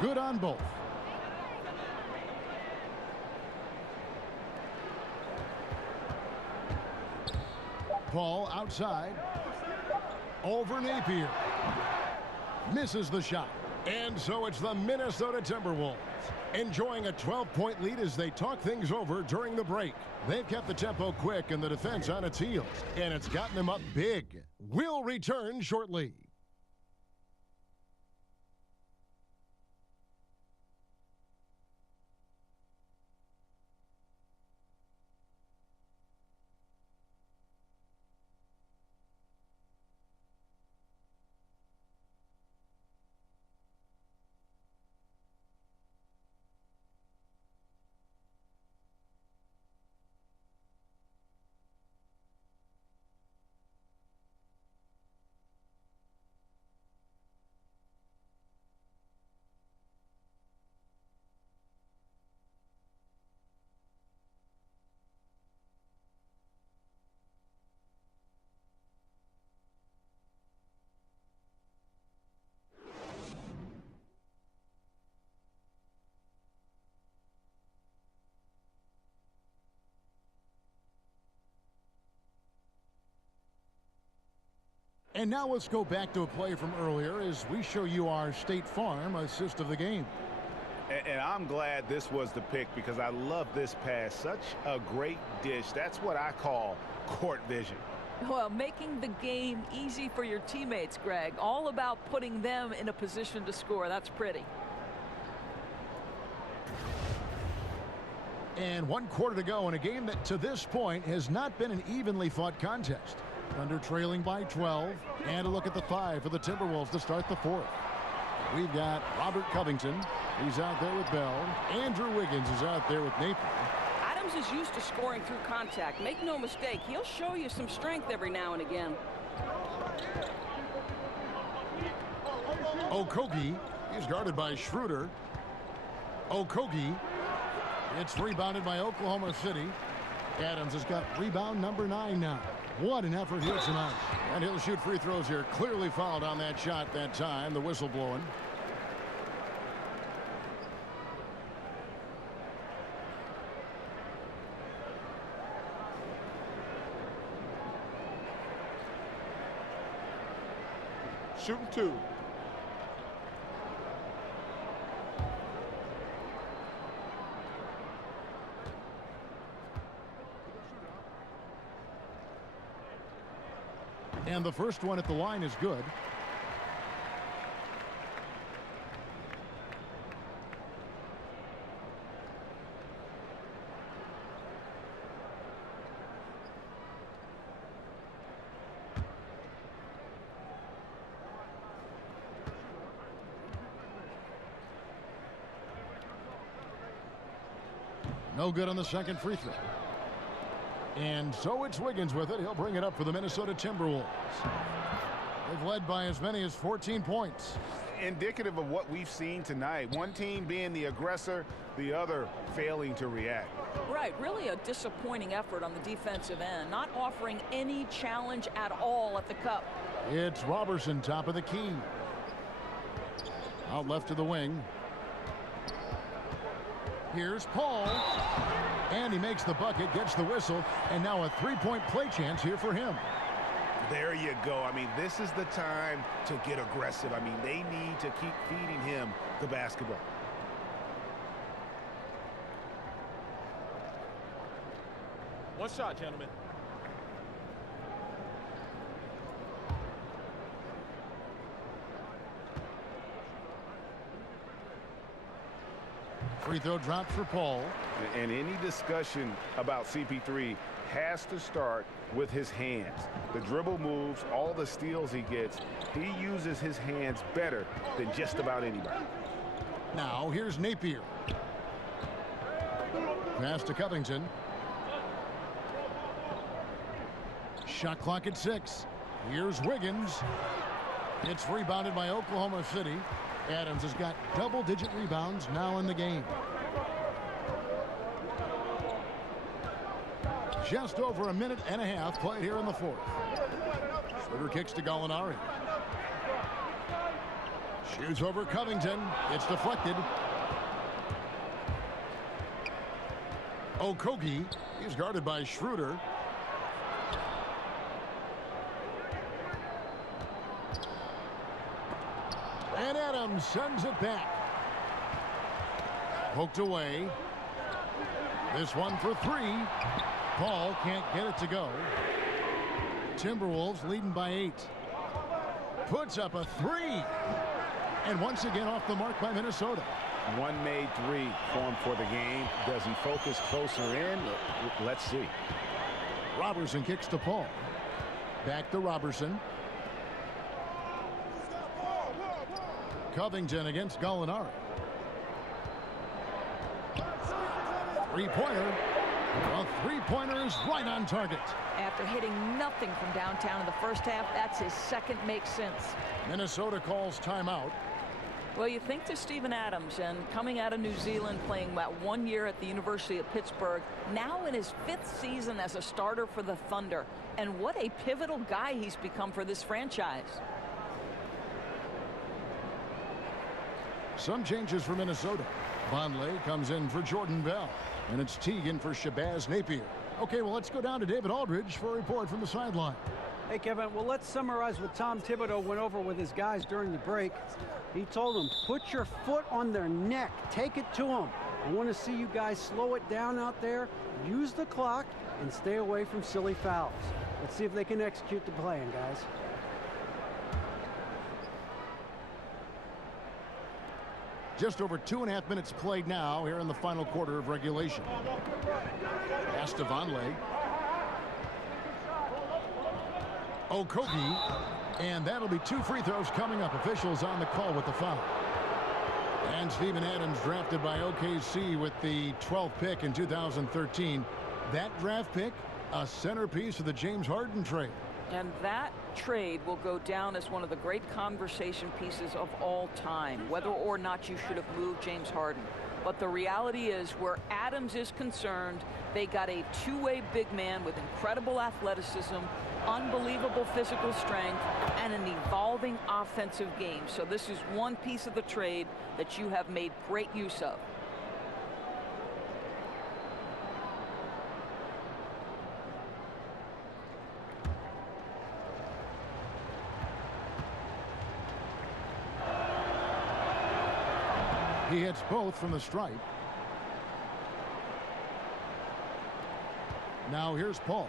Good on both. Paul outside. Over Napier. Misses the shot. And so it's the Minnesota Timberwolves enjoying a 12-point lead as they talk things over during the break. They've kept the tempo quick and the defense on its heels, and it's gotten them up big. We'll return shortly. And now let's go back to a play from earlier as we show you our State Farm assist of the game. And I'm glad this was the pick because I love this pass. Such a great dish. That's what I call court vision. Well, making the game easy for your teammates, Greg. All about putting them in a position to score. That's pretty. And 1 quarter to go in a game that to this point has not been an evenly fought contest. Thunder trailing by 12. And a look at the 5 for the Timberwolves to start the 4th. We've got Robert Covington. He's out there with Bell. Andrew Wiggins is out there with Napier. Adams is used to scoring through contact. Make no mistake, he'll show you some strength every now and again. Okogie is guarded by Schroeder. Okogie. It's rebounded by Oklahoma City. Adams has got rebound number 9 now. What an effort here tonight. And he'll shoot free throws here. Clearly fouled on that shot that time. The whistle blowing. Shooting 2. And the first one at the line is good. No good on the second free throw. And so it's Wiggins with it. He'll bring it up for the Minnesota Timberwolves. They've led by as many as 14 points. Indicative of what we've seen tonight. One team being the aggressor, the other failing to react. Right, really a disappointing effort on the defensive end, not offering any challenge at all at the cup. It's Robertson, top of the key. Out left to the wing. Here's Paul. And he makes the bucket, gets the whistle, and now a three-point play chance here for him. There you go. I mean, this is the time to get aggressive. I mean, they need to keep feeding him the basketball. One shot, gentlemen. Free throw dropped for Paul. And any discussion about CP3 has to start with his hands. The dribble moves, all the steals he gets, he uses his hands better than just about anybody. Now here's Napier. Pass to Covington. Shot clock at 6. Here's Wiggins. It's rebounded by Oklahoma City. Adams has got double-digit rebounds now in the game. Just over a minute and a half played here in the fourth. Schroeder kicks to Gallinari. Shoots over Covington. It's deflected. Okogie is guarded by Schroeder. And Adams sends it back. Poked away. This one for 3. Paul can't get it to go. Timberwolves leading by 8. Puts up a 3. And once again off the mark by Minnesota. One made 3 formed for the game. Does he focus closer in? Let's see. Robertson kicks to Paul. Back to Robertson. Covington against Gallinari. Three-pointer. A three-pointer is right on target. After hitting nothing from downtown in the first half, that's his second make since. Minnesota calls timeout. Well, you think to Steven Adams, and coming out of New Zealand, playing about 1 year at the University of Pittsburgh, now in his 5th season as a starter for the Thunder. And what a pivotal guy he's become for this franchise. Some changes for Minnesota. Vonleh comes in for Jordan Bell. And it's Teagan for Shabazz Napier. Okay, well, let's go down to David Aldridge for a report from the sideline. Hey, Kevin, well, let's summarize what Tom Thibodeau went over with his guys during the break. He told them, put your foot on their neck. Take it to them. I want to see you guys slow it down out there, use the clock, and stay away from silly fouls. Let's see if they can execute the plan, guys. Just over 2.5 minutes played now here in the final quarter of regulation. Pass to Vonleh. Okogie, and that'll be 2 free throws coming up. Officials on the call with the foul. And Steven Adams drafted by OKC with the 12th pick in 2013. That draft pick, a centerpiece of the James Harden trade. And that trade will go down as one of the great conversation pieces of all time, whether or not you should have moved James Harden. But the reality is, where Adams is concerned, they got a two-way big man with incredible athleticism, unbelievable physical strength, and an evolving offensive game. So this is one piece of the trade that you have made great use of. He hits both from the stripe. Now here's Paul.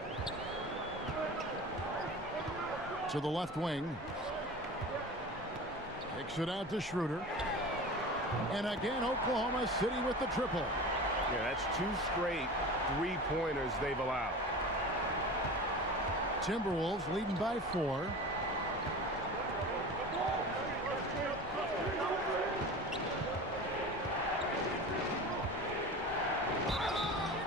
To the left wing. Kicks it out to Schroeder. And again, Oklahoma City with the triple. Yeah, that's 2 straight three-pointers they've allowed. Timberwolves leading by 4.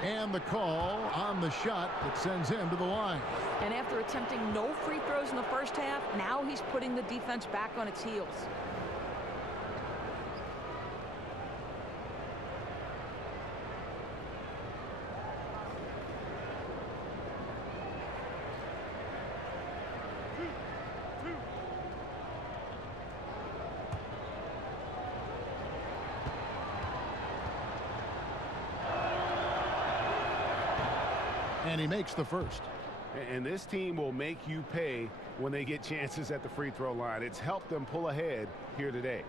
And the call on the shot that sends him to the line. And after attempting no free throws in the first half, now he's putting the defense back on its heels. And he makes the first. And this team will make you pay when they get chances at the free throw line. It's helped them pull ahead here today.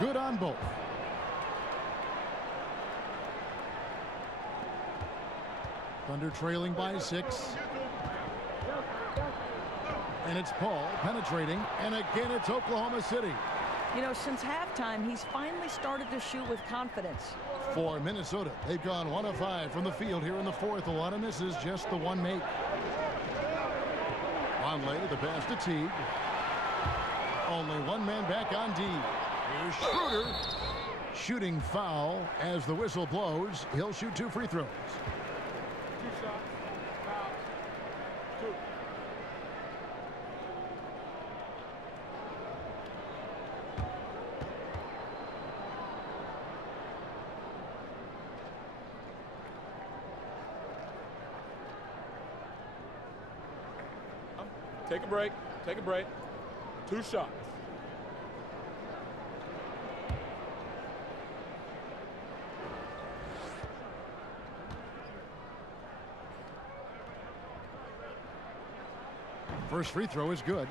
Good on both. Thunder trailing by 6. And it's Paul penetrating, and again it's Oklahoma City. You know, since halftime, he's finally started to shoot with confidence. For Minnesota, they've gone 1 of 5 from the field here in the fourth. A lot of misses, just the one make. Vonleh, the pass to Teague. Only one man back on D. Here's Schroeder. Shooting foul as the whistle blows. He'll shoot 2 free throws. 2 shots. Foul. 2. Take a break. Take a break. 2 shots. First free throw is good.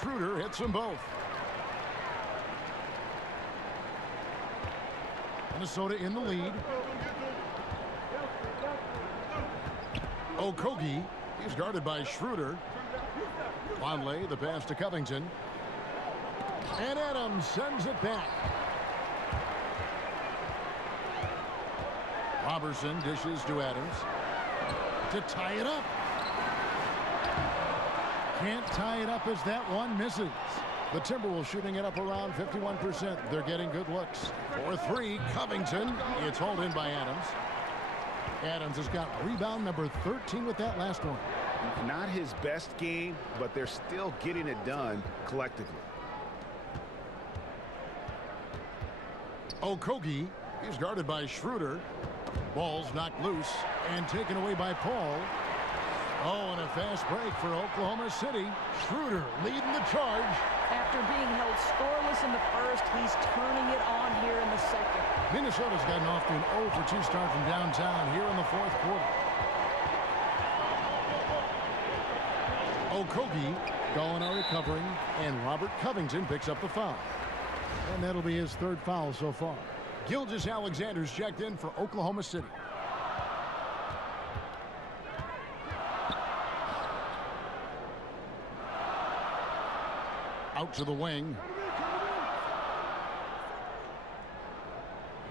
Schroeder hits them both. Minnesota in the lead. Okogie, he's guarded by Schroeder. Vonleh, the pass to Covington. And Adams sends it back. Robertson dishes to Adams to tie it up. Can't tie it up as that one misses. The Timberwolves shooting it up around 51%. They're getting good looks. For 3, Covington. It's hauled in by Adams. Adams has got rebound number 13 with that last one. Not his best game, but they're still getting it done collectively. Okogie is guarded by Schroeder. Ball's knocked loose and taken away by Paul. Oh, and a fast break for Oklahoma City. Schroeder leading the charge. After being held scoreless in the first, he's turning it on here in the second. Minnesota's gotten off to an 0 for 2 start from downtown here in the fourth quarter. Okogie, Gallinari covering, and Robert Covington picks up the foul. And that'll be his third foul so far. Gilgeous-Alexander's checked in for Oklahoma City. Out to the wing.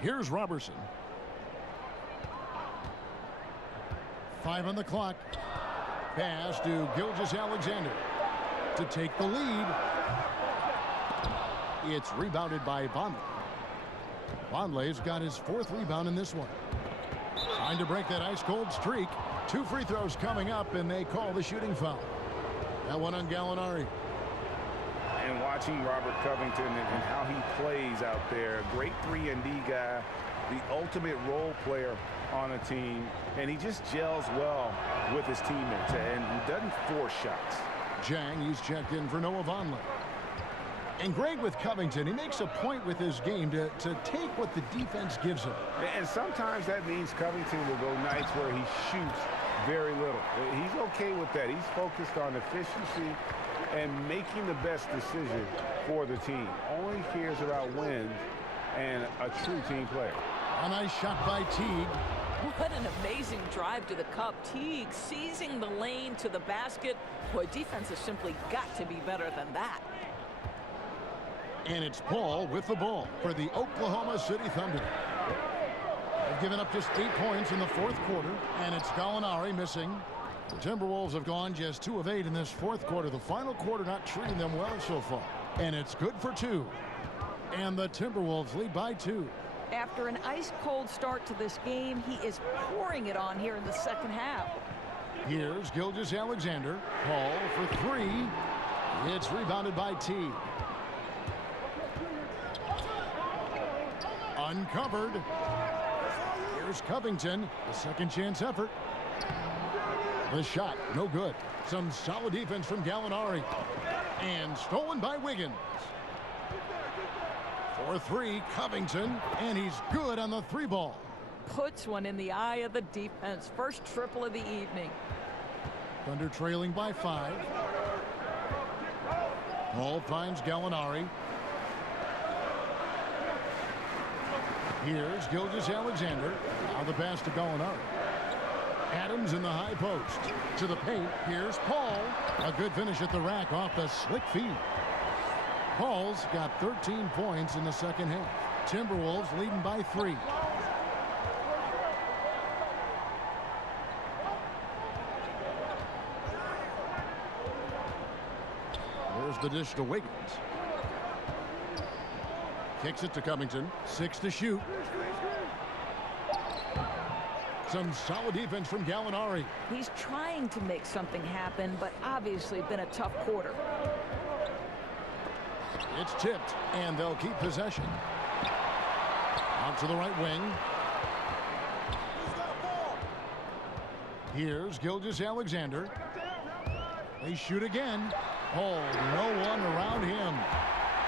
Here's Robertson. 5 on the clock. Pass to Gilgeous-Alexander to take the lead. It's rebounded by Vonleh. Vonleh's got his 4th rebound in this one. Trying to break that ice-cold streak. 2 free throws coming up, and they call the shooting foul. That one on Gallinari. And watching Robert Covington and how he plays out there. Great 3-and-D guy. The ultimate role player on a team. And he just gels well with his teammates. And he doesn't force shots. Jang, he's checked in for Noah Vonleh. And Greg, with Covington, he makes a point with his game to take what the defense gives him. And sometimes that means Covington will go nights where he shoots very little. He's okay with that. He's focused on efficiency and making the best decision for the team. Only cares about wins and a true team player. A nice shot by Teague. What an amazing drive to the cup. Teague seizing the lane to the basket. Boy, defense has simply got to be better than that. And it's Paul with the ball for the Oklahoma City Thunder. They've given up just 8 points in the fourth quarter, and it's Gallinari missing. The Timberwolves have gone just 2 of 8 in this fourth quarter. The final quarter not treating them well so far. And it's good for 2. And the Timberwolves lead by 2. After an ice-cold start to this game, he is pouring it on here in the second half. Here's Gilgeous-Alexander. Paul for 3. It's rebounded by Teague. Uncovered. Here's Covington. The second chance effort. The shot, no good. Some solid defense from Gallinari. And stolen by Wiggins. For 3, Covington. And he's good on the 3 ball. Puts one in the eye of the defense. First triple of the evening. Thunder trailing by 5. Paul finds Gallinari. Here's Gilgeous-Alexander. Now the pass to Gallinari. Adams in the high post. To the paint. Here's Paul. A good finish at the rack off the slick feed. Paul's got 13 points in the second half. Timberwolves leading by 3. There's the dish to Wiggins. Kicks it to Covington. 6 to shoot. Some solid defense from Gallinari. He's trying to make something happen, but obviously been a tough quarter. It's tipped, and they'll keep possession. Out to the right wing. Here's Gilgeous-Alexander. They shoot again. Oh, no one around him.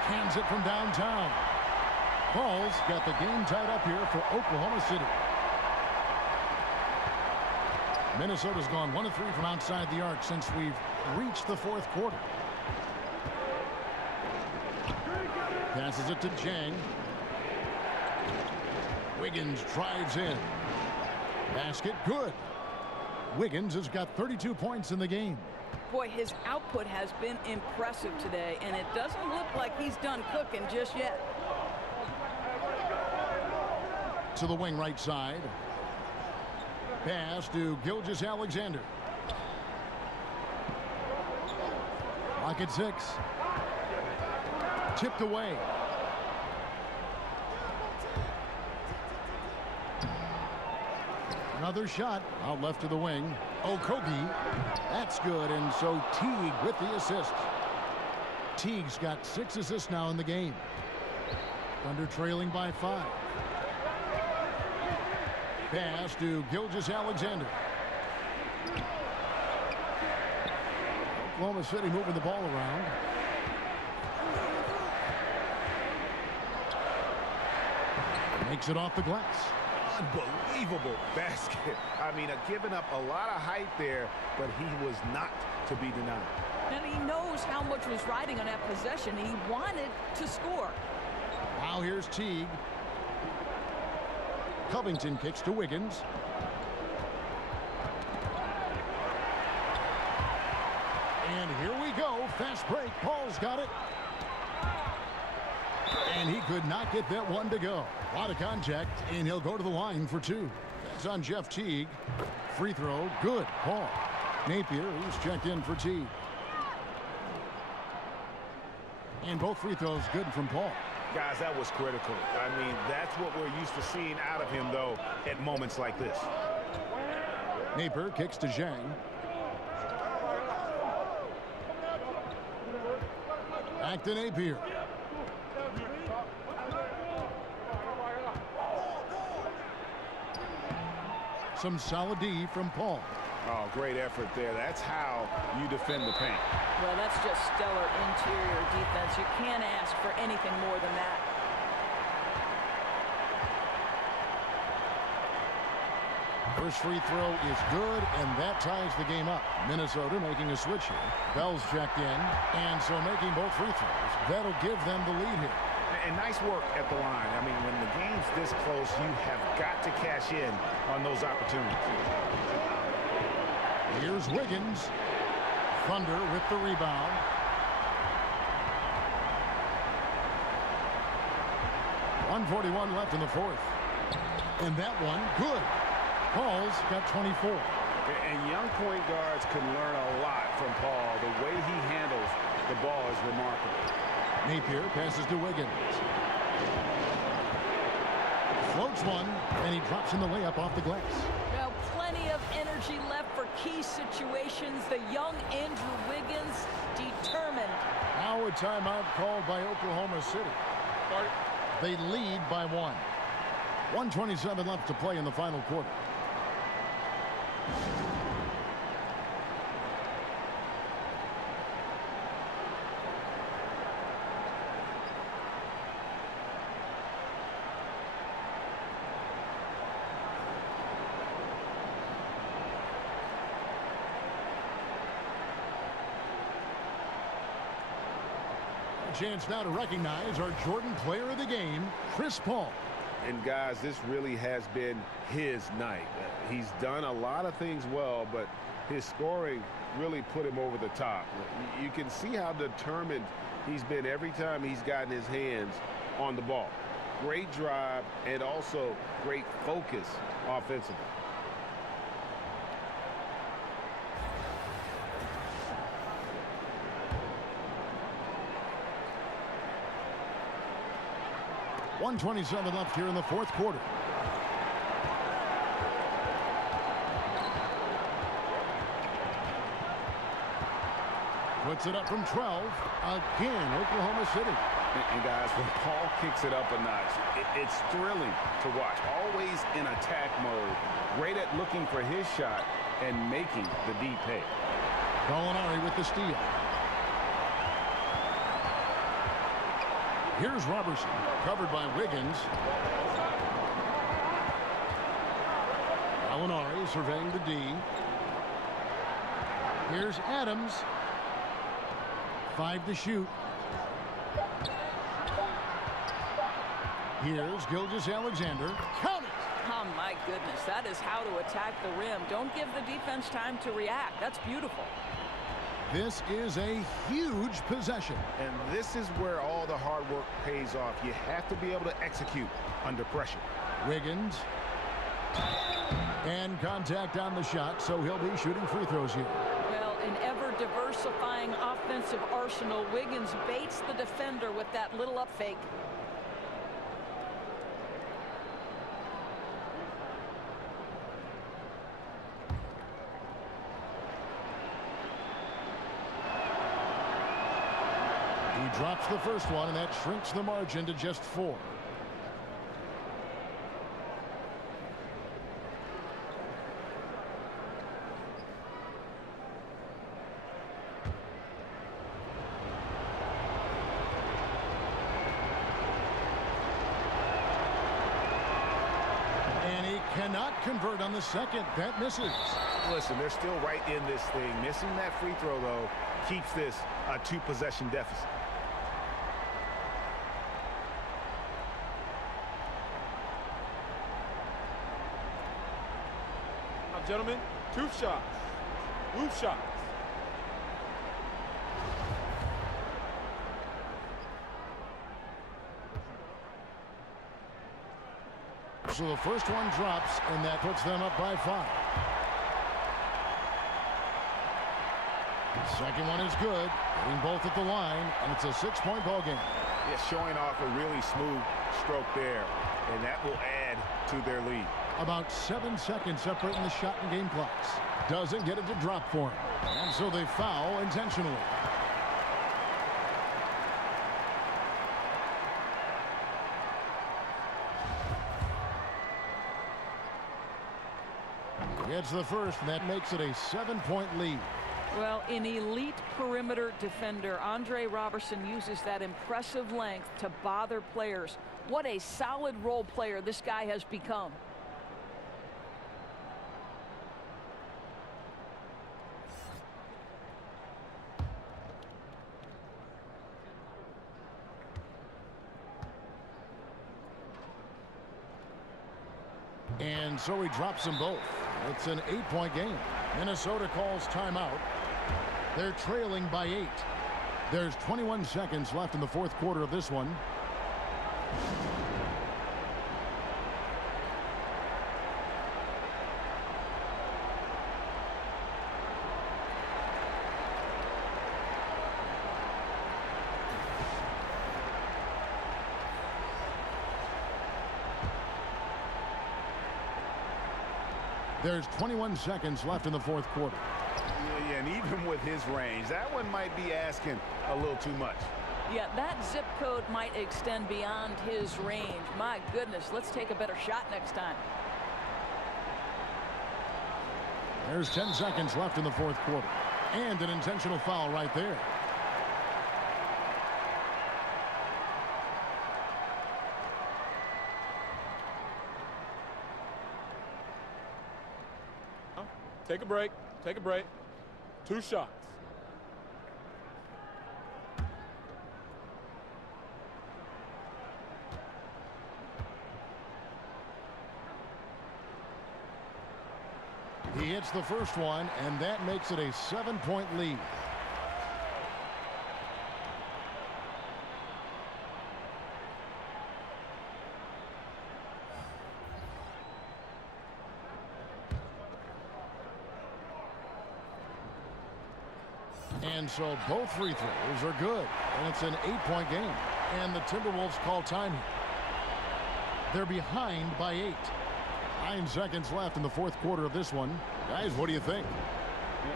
Cans it from downtown. Paul's got the game tied up here for Oklahoma City. Minnesota's gone 1 of 3 from outside the arc since we've reached the fourth quarter. Passes it to Jang. Wiggins drives in. Basket good. Wiggins has got 32 points in the game. Boy, his output has been impressive today, and it doesn't look like he's done cooking just yet. To the wing right side. Pass to Gilgeous-Alexander. Clock at 6. Tipped away. Another shot out left to the wing. Okogie. That's good. And so Teague with the assist. Teague's got 6 assists now in the game. Thunder trailing by 5. Pass to Gilgeous-Alexander. Oklahoma City moving the ball around. Makes it off the glass. Unbelievable basket. I mean, giving up a lot of height there, but he was not to be denied. And he knows how much was riding on that possession. He wanted to score. Now here's Teague. Covington kicks to Wiggins. And here we go. Fast break. Paul's got it. And he could not get that one to go. A lot of contact, and he'll go to the line for 2. That's on Jeff Teague. Free throw. Good. Paul. Napier, who's checked in for Teague. And both free throws good from Paul. Guys, that was critical. I mean, that's what we're used to seeing out of him, though, at moments like this. Napier kicks to Zhang. Back to Napier. Some solid D from Paul. Oh, great effort there. That's how you defend the paint. Well, that's just stellar interior defense. You can't ask for anything more than that. First free throw is good, and that ties the game up. Minnesota making a switch here. Bell's checked in, and so making both free throws. That'll give them the lead here. And nice work at the line. I mean, when the game's this close, you have got to cash in on those opportunities. Here's Wiggins. Thunder with the rebound. .141 left in the 4th. And that one, good. Paul's got 24. And young point guards can learn a lot from Paul. The way he handles the ball is remarkable. Napier passes to Wiggins. Floats one, and he drops in the layup off the glass. Well, plenty of energy left for key situations. The young Andrew Wiggins determined. Now a timeout called by Oklahoma City. They lead by 1. 1:27 left to play in the final quarter. Chance now to recognize our Jordan Player of the Game, Chris Paul. And guys, this really has been his night. He's done a lot of things well, but his scoring really put him over the top. You can see how determined he's been every time he's gotten his hands on the ball. Great drive and also great focus offensively. .127 left here in the 4th quarter. Puts it up from 12. Again, Oklahoma City. And guys, when Paul kicks it up a notch, it's thrilling to watch. Always in attack mode. Great at looking for his shot and making the D pay. Gallinari with the steal. Here's Robertson, covered by Wiggins. Gallinari surveying the D. Here's Adams. 5 to shoot. Here's Gilgeous-Alexander. Count it! Oh, my goodness. That is how to attack the rim. Don't give the defense time to react. That's beautiful. This is a huge possession. And this is where all the hard work pays off. You have to be able to execute under pressure. Wiggins. And contact on the shot, so he'll be shooting free throws here. Well, an ever-diversifying offensive arsenal. Wiggins baits the defender with that little up fake. drops the first one, and that shrinks the margin to just 4. Cannot convert on the second. That misses. Listen, they're still right in this thing. Missing that free throw, though, keeps this a 2-possession deficit. Now, gentlemen, 2 shots. Loose shots. So the first one drops, and that puts them up by 5. The second one is good, hitting both at the line, and it's a 6-point ball game. Yeah, showing off a really smooth stroke there, and that will add to their lead. About 7 seconds separating the shot and game clocks. Doesn't get it to drop for him, and so they foul intentionally. Gets the first, and that makes it a 7-point lead. Well, an elite perimeter defender, Andre Robertson uses that impressive length to bother players. What a solid role player this guy has become. And so he drops them both. It's an 8-point game. Minnesota calls timeout. They're trailing by 8. There's 21 seconds left in the fourth quarter of this one. There's 21 seconds left in the fourth quarter. Yeah, and even with his range, that one might be asking a little too much. Yeah, that zip code might extend beyond his range. My goodness, let's take a better shot next time. There's 10 seconds left in the fourth quarter. And an intentional foul right there. Take a break. Take a break. 2 shots. He hits the first one, and that makes it a 7-point lead. And so both free throws are good, and it's an 8-point game. And the Timberwolves call time here. They're behind by 8. 9 seconds left in the fourth quarter of this one. Guys, what do you think?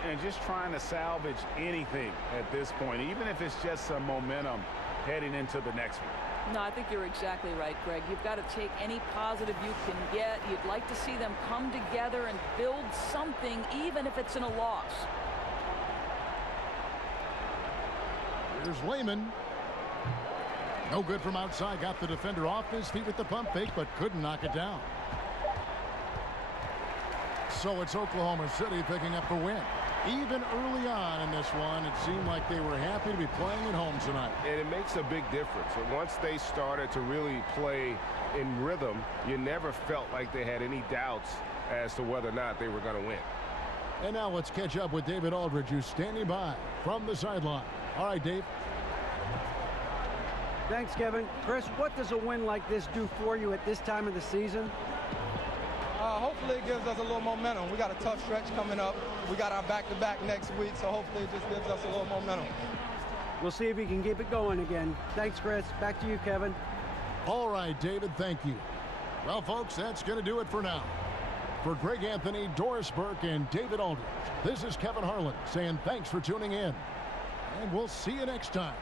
And just trying to salvage anything at this point, even if it's just some momentum heading into the next one. No, I think you're exactly right, Greg. You've got to take any positive you can get. You'd like to see them come together and build something, even if it's in a loss. Here's Lehman. No good from outside. Got the defender off his feet with the pump fake, but couldn't knock it down. So it's Oklahoma City picking up the win. Even early on in this one, it seemed like they were happy to be playing at home tonight. And it makes a big difference. And once they started to really play in rhythm, you never felt like they had any doubts as to whether or not they were going to win. And now let's catch up with David Aldridge, who's standing by from the sideline. All right, Dave. Thanks, Kevin. Chris, what does a win like this do for you at this time of the season? Hopefully it gives us a little momentum. We got a tough stretch coming up. We got our back-to-back next week, so hopefully it just gives us a little momentum. We'll see if he can keep it going again. Thanks, Chris. Back to you, Kevin. All right, David, thank you. Well, folks, that's going to do it for now. For Greg Anthony, Doris Burke, and David Aldridge, this is Kevin Harlan saying thanks for tuning in. And we'll see you next time.